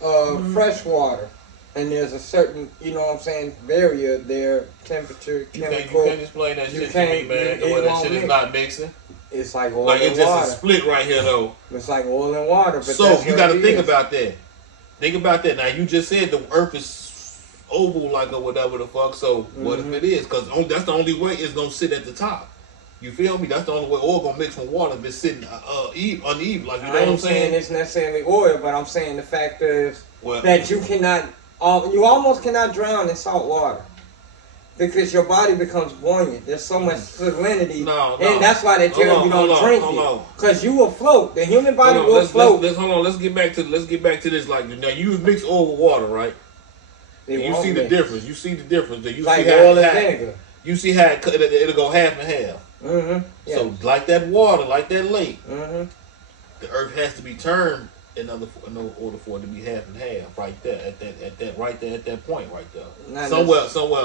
fresh water. And there's a certain, you know what I'm saying, barrier there, temperature, You chemical. can't explain that You shit to me, can't- man. The it way that won't shit is mix. not mixing. It's like oil Like and it's just water. a split right here though. It's like oil and water. But So that's you what got to it think is. about that. Think about that. Now you just said the Earth is oval, like or whatever the fuck. So what if it is? Because that's the only way it's gonna sit at the top. You feel me? That's the only way oil gonna mix with water if it's sitting uneven. Like you know I what I'm ain't saying saying? it's necessarily oil, but I'm saying the fact is Well, that you cannot, you almost cannot drown in salt water because your body becomes buoyant. There's so much salinity, No. and that's why they tell you don't drink it because you will float. The human body will float. Let's get back to this. Like now, you mix oil with water, right? And you see the difference. You see the difference. That you like see oil and how vinegar. you see how it'll go half and half. Mm-hmm. Yeah. So like that water, like that lake, Mm-hmm. the Earth has to be turned in order for it to be half and half. Right there, at that point, right there. Not Somewhere,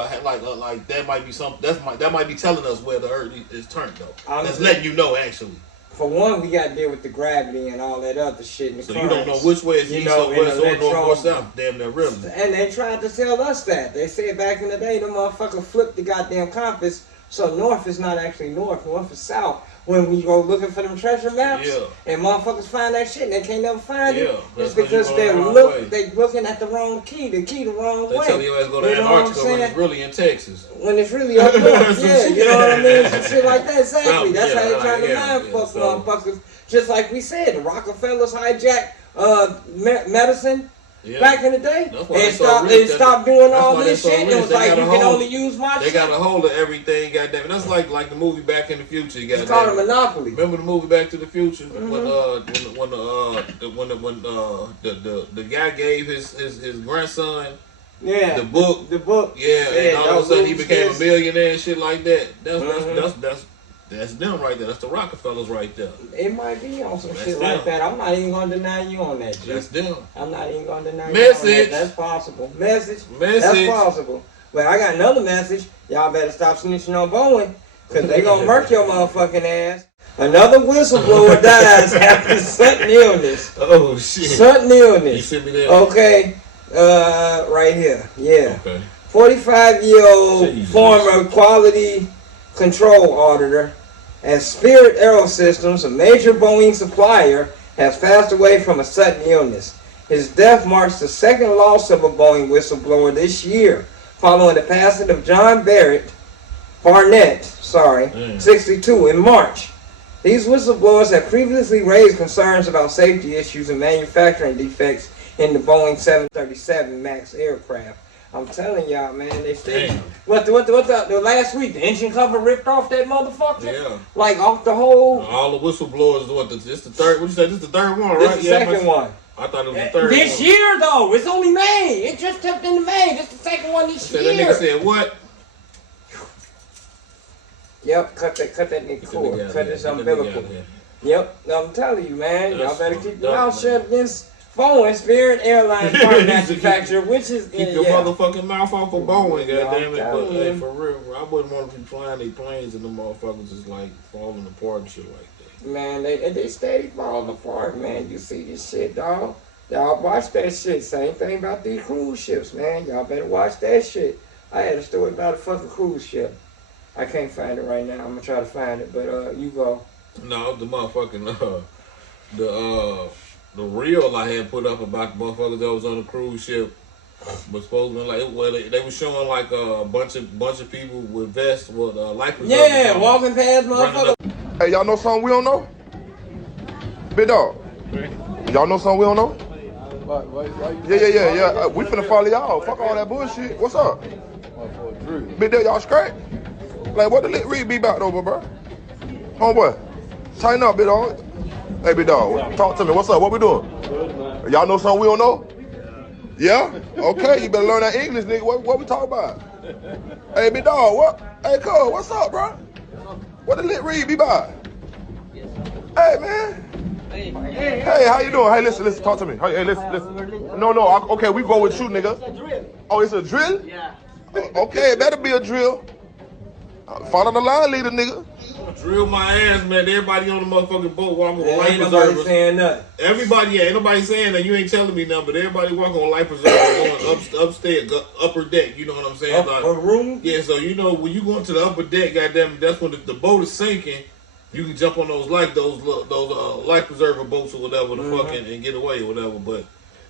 like that might be some. That might be telling us where the Earth is turned though. That's Honestly, letting you know actually. For one, we got to deal with the gravity and all that other shit. In the So you don't know which way is east or west or north or south. Damn, they're really. And they tried to tell us that. They said back in the day, the motherfucker flipped the goddamn compass. So north is not actually north is south. When we go looking for them treasure maps, Yeah. and motherfuckers find that shit and they can't never find it, Yeah, it's that's 'cause because you they're going the wrong way. looking at the wrong key, the wrong They way. tell you ass go to You know what I'm Antarctica when it's saying? really in Texas. When it's really up north, Some yeah, shit. you know what I mean? Some shit like that, exactly. Something, That's how they yeah, trying to yeah, mind yeah, fuck so- motherfuckers. Just like we said, the Rockefellers hijacked medicine Yeah. back in the day, That's why and they so rich. stopped doing That's all why this they so shit. rich. It was They like, got you a can whole- only use my They shit. got a hold of everything, goddamn. That's like the movie Back in the Future. It's called a Goddamn. monopoly. Remember the movie Back to the Future Mm-hmm. when the guy gave his grandson Yeah. the book. The book. Yeah, and all of a sudden he those became a moves, millionaire and shit like that. Mhm. That's them right there. That's the Rockefellers right there. It might be on some That's shit them. like that. I'm not even gonna deny you on that, G. That's them. I'm not even gonna deny you on Message. that. That's possible. Message. Message. That's possible. But I got another message. Y'all better stop snitching on Boeing, cause they gonna murk your motherfucking ass. Another whistleblower dies after sudden illness. Oh shit. Sudden You illness. sent me that. Okay. Right here. Yeah. Okay. 45-year-old Jesus. former quality control auditor at Spirit Aerosystems, a major Boeing supplier, has passed away from a sudden illness. His death marks the second loss of a Boeing whistleblower this year, following the passing of John Barnett, 62, in March. These whistleblowers have previously raised concerns about safety issues and manufacturing defects in the Boeing 737 MAX aircraft. I'm telling y'all, man, they stay. What the last week, the engine cover ripped off that motherfucker? Yeah. Like off the whole. All the whistleblowers, this the third, what you say, this the third one, right? This the second one. I thought it was the third This one. year, though. It's only May. It just tipped into May. This the second one this year. That nigga said what? Yep, cut that nigga cord. Cut this umbilical. Yep, I'm telling you, man. Y'all better keep your mouth shut against Boeing, Spirit Airlines part manufacturer, which is keep your motherfucking mouth off of Boeing, goddammit. But hey, for real, I wouldn't want to be flying these planes and the motherfuckers just like falling apart and shit like that. Man, they steady falling apart, man. You see this shit, dog. Y'all watch that shit. Same thing about these cruise ships, man. Y'all better watch that shit. I had a story about a fucking cruise ship. I can't find it right now. I'm gonna try to find it, but you go. No, the motherfucking the reel I had put up about the motherfuckers that was on the cruise ship was supposed to be like they were showing like a bunch of people with vests with life preservers. Yeah, walking past motherfuckers. Hey, y'all know something we don't know? Big dog. Y'all know something we don't know? Yeah. We finna follow y'all. Fuck all that bullshit. What's up? Big dog, y'all straight? Like, what the lit read be about over, bro? Homeboy, tighten up, big dog. Hey, big dog, talk to me. What's up? What we doing? Y'all know something we don't know? Yeah? Okay, you better learn that English, nigga. What we talking about? Hey, big dog, what? Hey, cuz, what's up, bro? What the lit read be about? Hey, man. Hey, how you doing? Hey, listen, talk to me. Hey, listen. No, okay, we go with you, nigga. Oh, it's a drill? Yeah. Okay, it better be a drill. Follow the line leader, nigga. Drill my ass, man. Everybody on the motherfucking boat walking with life Ain't nobody preservers. saying nothing. Everybody, ain't nobody saying that. You ain't telling me nothing, but everybody walking on life preservers going upstairs, upper deck. You know what I'm saying? Upper room? Yeah, so you know when you go into the upper deck, goddamn, that's when the boat is sinking. You can jump on those life preserver boats or whatever the fucking and get away or whatever. But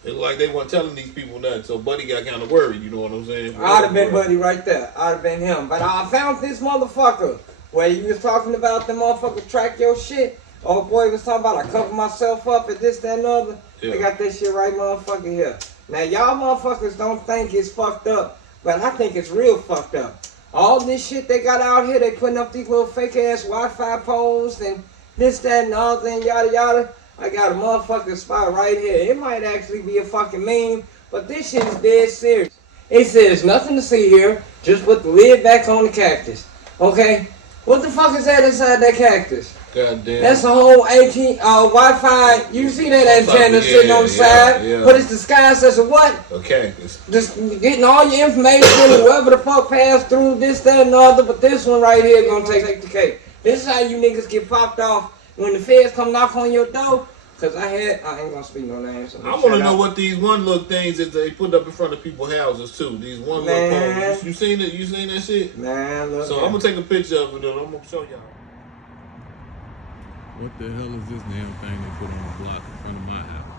it's like they weren't telling these people that, so Buddy got kind of worried. You know what I'm saying? I'd have been Buddy right there. I'd have been him. But I found this motherfucker where you was talking about the motherfucker track your shit. Oh boy was talking about I cover myself up and this, that, and other. Yeah. I got this shit right motherfucker here. Now y'all motherfuckers don't think it's fucked up, but I think it's real fucked up. All this shit they got out here, they putting up these little fake ass Wi-Fi poles and this, that, and other, and yada yada. I got a motherfucking spot right here. It might actually be a fucking meme, but this shit is dead serious. It says nothing to see here. Just put the lid back on the cactus. Okay? What the fuck is that inside that cactus? Goddamn. That's a whole Wi-Fi. You see that antenna sitting on the side? Yeah. But it's disguised as a what? A cactus. Just getting all your information, whoever the fuck passed through this, that, and other. But this one right here gonna take the cake. This is how you niggas get popped off when the feds come knock on your door. Cause I ain't gonna speak no names. So I want to know what these one little things that they put up in front of people's houses too. These one little poles. You seen it? You seen that shit? Man, look. So I'm gonna take a picture of it and I'm gonna show y'all. What the hell is this damn thing they put on the block in front of my house?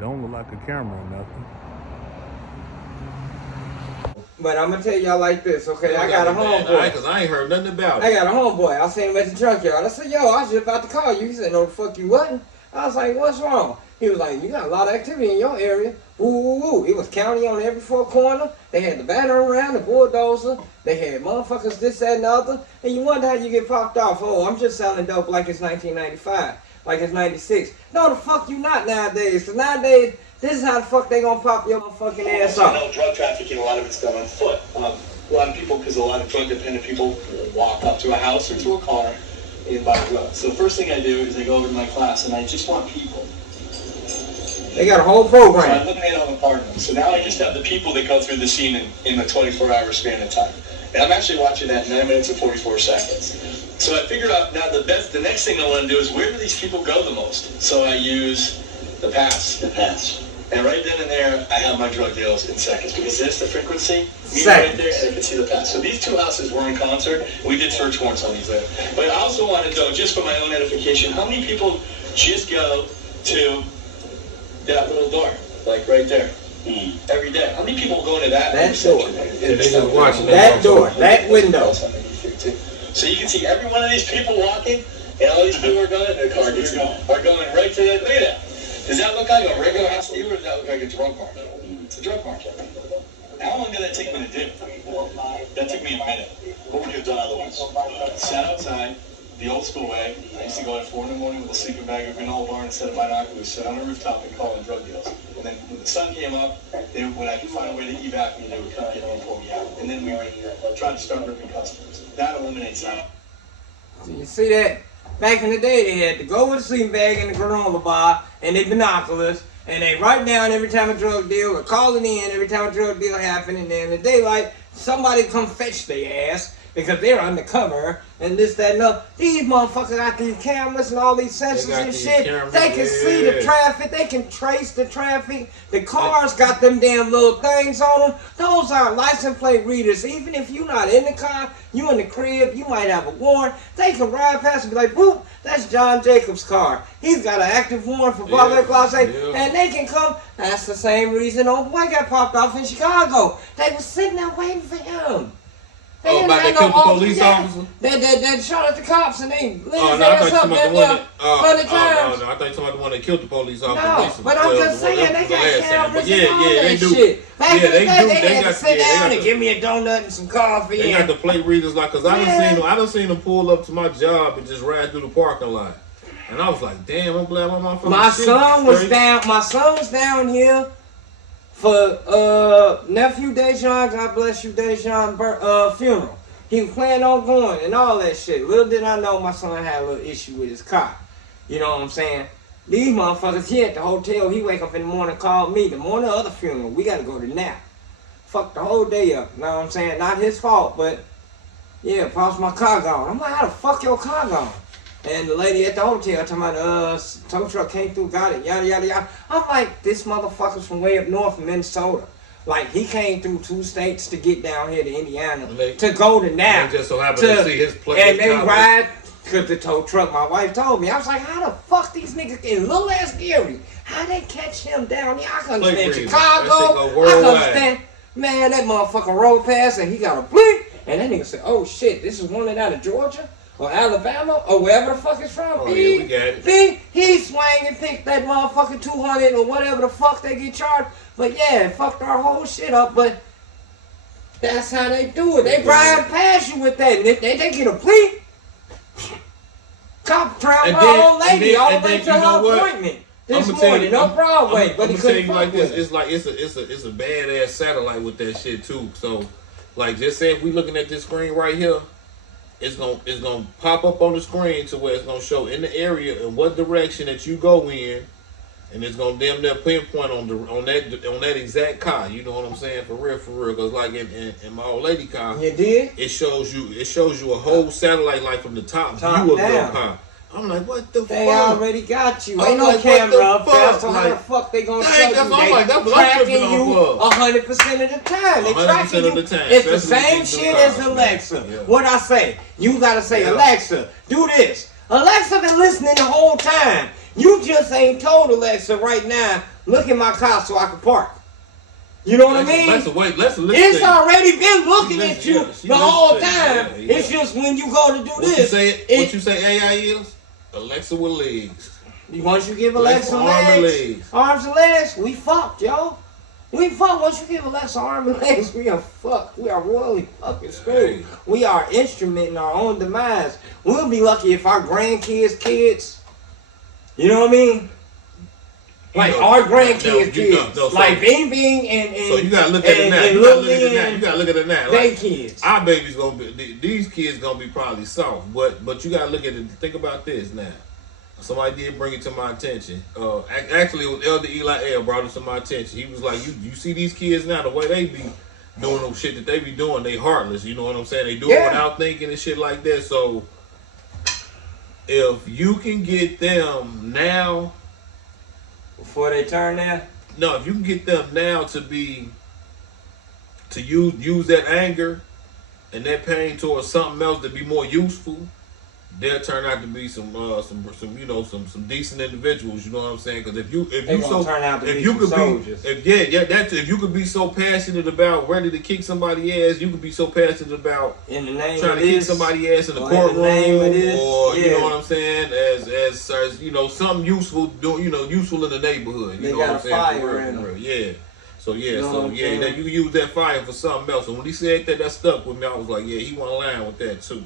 Don't look like a camera or nothing. But I'm gonna tell y'all like this, okay? I got a homeboy. Because I ain't heard nothing about it. I got a homeboy. I seen him at the junkyard. I said, yo, I was just about to call you. He said, no, the fuck you wasn't. I was like, what's wrong? He was like, you got a lot of activity in your area. Woo, woo, woo. It was county on every four corner. They had the battering ram, the bulldozer. They had motherfuckers this, that, and the other. And you wonder how you get popped off. Oh, I'm just selling dope like it's 1995. Like it's 96. No, the fuck you not nowadays. Because nowadays, this is how the fuck they gonna pop your motherfucking ass off. You know, drug trafficking, a lot of it's done on foot. A lot of people, because a lot of drug-dependent people walk up to a house or to a car and buy drugs. So the first thing I do is I go over to my class and I just want people. They got a whole program. So I eliminate all the partners. So now I just have the people that go through the scene in a 24-hour span of time. And I'm actually watching that in 9 minutes and 44 seconds. So I figured out now the next thing I want to do is where do these people go the most? So I use the pass. The pass. And right then and there, I have my drug deals in seconds. Because this, the frequency, me right there, and I can see the pass. So these two houses were in concert. We did search warrants on these there. But I also want to know, just for my own edification, how many people just go to that little door, like right there. Every day. How many people go into that door? That door, that window. So you can see every one of these people walking, and all these people are going, their car keeps going. Are going right to that. Look at that. Does that look like a regular house to you, or does that look like a drug market? It's a drug market. How long did that take me to do? That took me a minute. What would you have done otherwise? Sat outside, the old school way. I used to go at 4 in the morning with a sleeping bag of granola bar and set up binoculars, sit on a rooftop and call in drug deals. And then when the sun came up, when I could find a way to evac me, they would come get me and pull me out. And then we were trying to start ripping customers. That eliminates that. So you see that? Back in the day, they had to go with a sleeping bag and a granola bar and their binoculars, and they write down every time a drug deal, or call it in every time a drug deal happened, and then in the daylight, somebody come fetch their ass because they're undercover and this, that, and that. These motherfuckers got these cameras and all these sensors and shit. They can see the traffic. They can trace the traffic. The cars got them damn little things on them. Those are license plate readers. Even if you're not in the car, you in the crib, you might have a warrant. They can ride past and be like, boop, that's John Jacobs' car. He's got an active warrant for blah, blah, blah, and they can come. That's the same reason old boy got popped off in Chicago. They was sitting there waiting for him. Oh, about they killed the police officer? They shot at the cops and they lit his ass up there no, I thought you talking about the one that killed the police officer. No, but I'm just saying, they got cameras and all they that do. shit. Back in the day, they had to got, sit down and give me a donut and some coffee. They got the plate readers, like, cause I done seen them pull up to my job and just ride through the parking lot. And I was like, damn, I'm glad my motherfucker. My son was down here for nephew Dejan, God bless you, Dejan, funeral. He was planning on going and all that shit. Little did I know my son had a little issue with his car. You know what I'm saying? These motherfuckers here at the hotel, he wake up in the morning, called me. The morning of the funeral, we got to go to nap. Fuck the whole day up. You know what I'm saying? Not his fault, but yeah, pops my car gone. I'm like, how the fuck your car gone? And the lady at the hotel talking about, tow truck came through, got it, yada, yada, yada. I'm like, this motherfucker's from way up north from Minnesota. Like, he came through 2 states to get down here to Indiana to go to Nap. Just so happened to see his place. And they ride to the tow truck. My wife told me. I was like, how the fuck these niggas in little ass Gary? How they catch him down here? I can understand Chicago. I can understand. Man, that motherfucker rolled past and he got a blink. And that nigga said, oh shit, this is one out of Georgia? Or Alabama, or wherever the fuck it's from. Oh, yeah, we got it. He swang and picked that motherfucker 200 or whatever the fuck they get charged. But yeah, it fucked our whole shit up. But that's how they do it. They ride past you with that. And if they get a plea, cop trapped my old lady all the way to her appointment this morning on Broadway. But he couldn't fuck like with this. It's like it's a badass satellite with that shit too. So, like, just say if we looking at this screen right here. It's gonna pop up on the screen to where it's gonna show in the area in what direction that you go in, and it's gonna damn near pinpoint on that exact car. You know what I'm saying? For real. Cause like in my old lady car, it shows you a whole satellite like from the top view of your car. I'm like, what the fuck? They already got you. Ain't no camera up there, so how the fuck they gonna show you? They tracking you 100% of the time. They tracking you. It's the same shit as Alexa. What I say? You gotta say, Alexa, do this. Alexa been listening the whole time. You just ain't told Alexa right now, look at my car so I can park. You know what I mean? It's already been looking at you the whole time. It's just when you go to do this. What you say AI is? Alexa with legs. Once you give Alexa arms and legs, we fucked, yo. We fucked. Once you give Alexa arms and legs, we are fucked. We are royally fucking screwed. We are instrumenting our own demise. We'll be lucky if our grandkids' kids, you know what I mean? Like our grandkids' kids, like Bing Bing and so you gotta look at it now. You gotta look at it now. They kids. Our babies gonna be these kids gonna be probably soft, but you gotta look at it. Think about this now. Somebody did bring it to my attention. Actually, it was Elder Eli Air brought it to my attention. He was like, "You see these kids now? The way they be doing the shit that they be doing, they heartless. You know what I'm saying? They do it without thinking and shit like that. So if you can get them now." Before they turn there? No, if you can get them now to use that anger and that pain towards something else to be more useful, they'll turn out to be some you know some decent individuals. You know what I'm saying? Because if you could be so passionate about ready to kick somebody ass, you could be so passionate about in the name trying of to kick this, somebody ass in the or courtroom, in the name of this, or yeah. you know what I'm saying, as you know, something useful, useful in the neighborhood. You They know got what I'm a saying? fire in them. Yeah. So You know that you can use that fire for something else. And when he said that stuck with me. I was like, yeah, he went line with that too.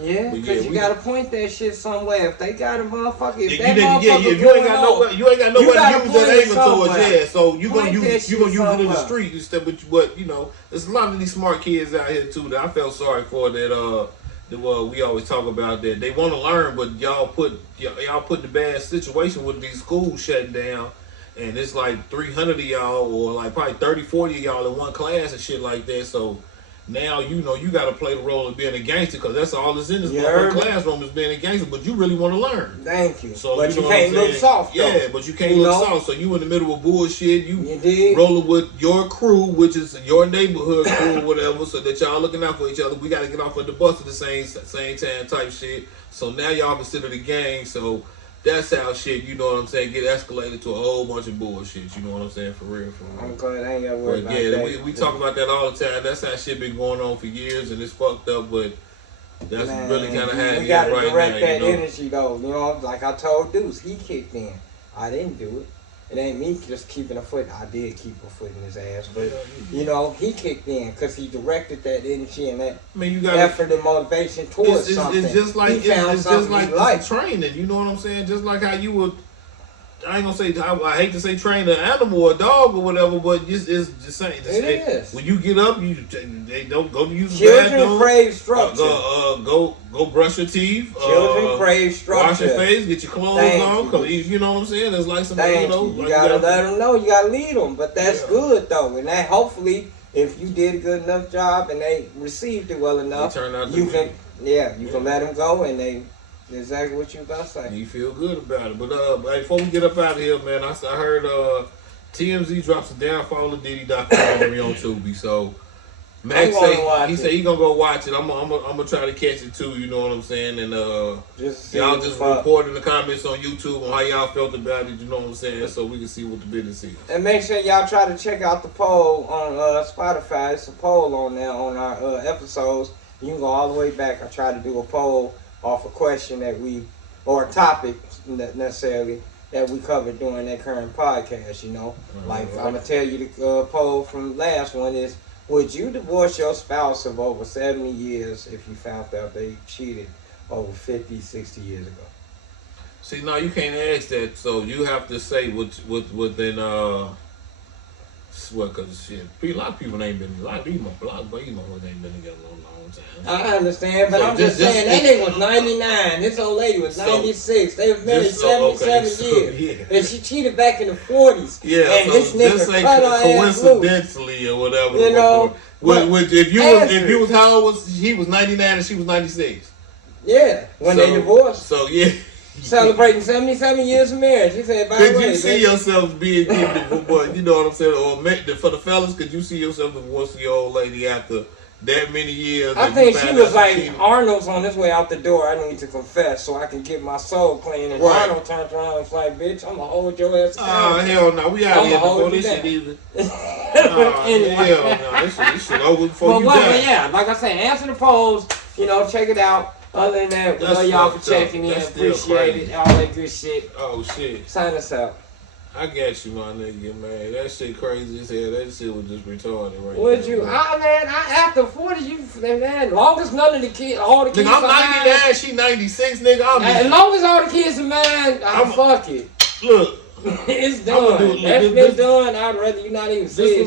Yeah, because you gotta point that shit somewhere. If they got a motherfucker, if if that you ain't got nowhere, you ain't got nowhere to use that anger towards. Yeah, so you gonna use it in the street instead. But you know, there's a lot of these smart kids out here too that I felt sorry for. That we always talk about that they want to learn, but y'all put the bad situation with these schools shutting down. And it's like 300 of y'all, or like probably 30, 40 of y'all in one class and shit like that. So now you know you got to play the role of being a gangster, because that's all that's in this classroom is being a gangster. But you really want to learn. Thank you. So but you can't look soft. Though. Yeah, but you can't look soft. So you in the middle of bullshit. You rolling with your crew, which is your neighborhood crew or whatever, so that y'all looking out for each other. We got to get off at the bus at the same time type shit. So now y'all consider the gang. So that's how shit, you know what I'm saying, get escalated to a whole bunch of bullshit. You know what I'm saying, for real. I'm glad I ain't got to worry about that. We talk about that all the time. That's how shit been going on for years, and it's fucked up, but that's really kind of how it is right now. You got to direct that energy, though. You know, like I told Deuce, he kicked in. I didn't do it. It ain't me just keeping a foot. I did keep a foot in his ass, but you know he kicked in because he directed that energy and that effort and motivation towards something. It's just like training. You know what I'm saying? Just like how you would. I ain't gonna say. I hate to say train an animal or a dog or whatever, but it's the same. It is. When you get up, they don't go to use the bathroom. Children crave structure. Go brush your teeth. Children crave structure. Wash your face. Get your clothes on. Cause you know what I'm saying. It's like some. You gotta let them know. You gotta lead them. But that's good though, and that hopefully, if you did a good enough job and they received it well enough, you can let them go and they. Exactly what you about to say. You feel good about it. But before we get up out of here, man, I heard TMZ drops a downfall of Diddy documentary on Tubi. So Max said he gonna go watch it. I'm gonna try to catch it too. You know what I'm saying? And y'all just report in the comments on YouTube on how y'all felt about it. You know what I'm saying? So we can see what the business is. And make sure y'all try to check out the poll on Spotify. It's a poll on there on our episodes. You can go all the way back. I tried to do a poll off a question or a topic necessarily that we covered during that current podcast, you know. Like, I'm going to tell you the poll from last one is, would you divorce your spouse of over 70 years if you found out they cheated over 50, 60 years ago? See, no, you can't ask that, so you have to say within, because shit, a lot of people ain't been, a lot of these motherfuckers ain't been together a long time. I understand, but so I'm just saying, that nigga was 99, this old lady was 96, they were married 77 years, yeah. And she cheated back in the 40s, yeah, and this nigga cut her ass coincidentally loose. Or whatever, you know, if you was how old was he was 99 and she was 96. Yeah, when they divorced. So yeah. Celebrating 77 years of marriage. He said, by the way, could you see yourself being divorced? You know what I'm saying? Or for the fellas, could you see yourself divorcing your old lady after that many years? I think she was like, Arnold's on his way out the door. I need to confess so I can get my soul clean. And Arnold turns around and was like, bitch, I'm going to hold your ass down. Oh, hell no. We out here before this shit even. Anyway. Hell no. This shit over before you die. Yeah, like I said, answer the polls. You know, check it out. Other than that, we love y'all for checking in. Appreciate it. All that good shit. Oh, shit. Sign us out. I got you, my nigga, man. That shit crazy as hell. That shit was just retarded right Would you? After 40, you, man, long as none of the kids, all the kids nigga, I'm 99, she 96, nigga. As long as all the kids are mine, fuck it. Look. It's done. That's been done. I'd rather you not even say it.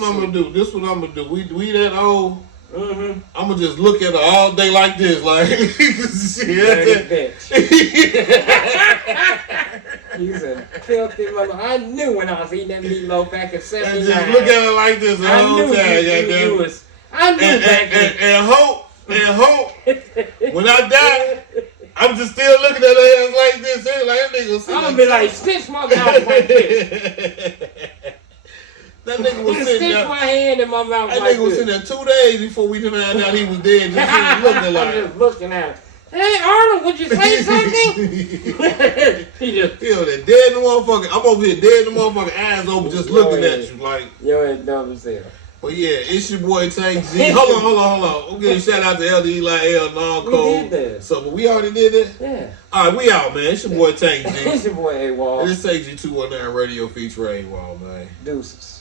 This what I'm gonna do. We that old. Mm-hmm. I'm gonna just look at her all day like this, like shit. He's a filthy mother. I knew when I was eating that meatloaf back at 79. And just look at her like this the whole time. I knew back then. And hope. When I die, I'm just still looking at her ass like this. Like that nigga. I'm gonna be like, stitch my mouth like this. That nigga was sitting there. Stick my hand in my mouth. That nigga was sitting there 2 days before we found out he was dead. Just looking like. I'm just looking at him. Hey Arnold, would you say something? He just dead in the motherfucker. I'm over here dead in the motherfucker, eyes open, just looking at you like. Yo, it's dumb as hell. Well, yeah, it's your boy Tank G. Hold on. We'll give a shout out to LD Eli L Non-Code. We did that. So, but we already did that? Yeah. All right, we out, man. It's your boy Tank G. It's your boy A-Wall. This is AG219 Radio feature A-Wall, man. Deuces.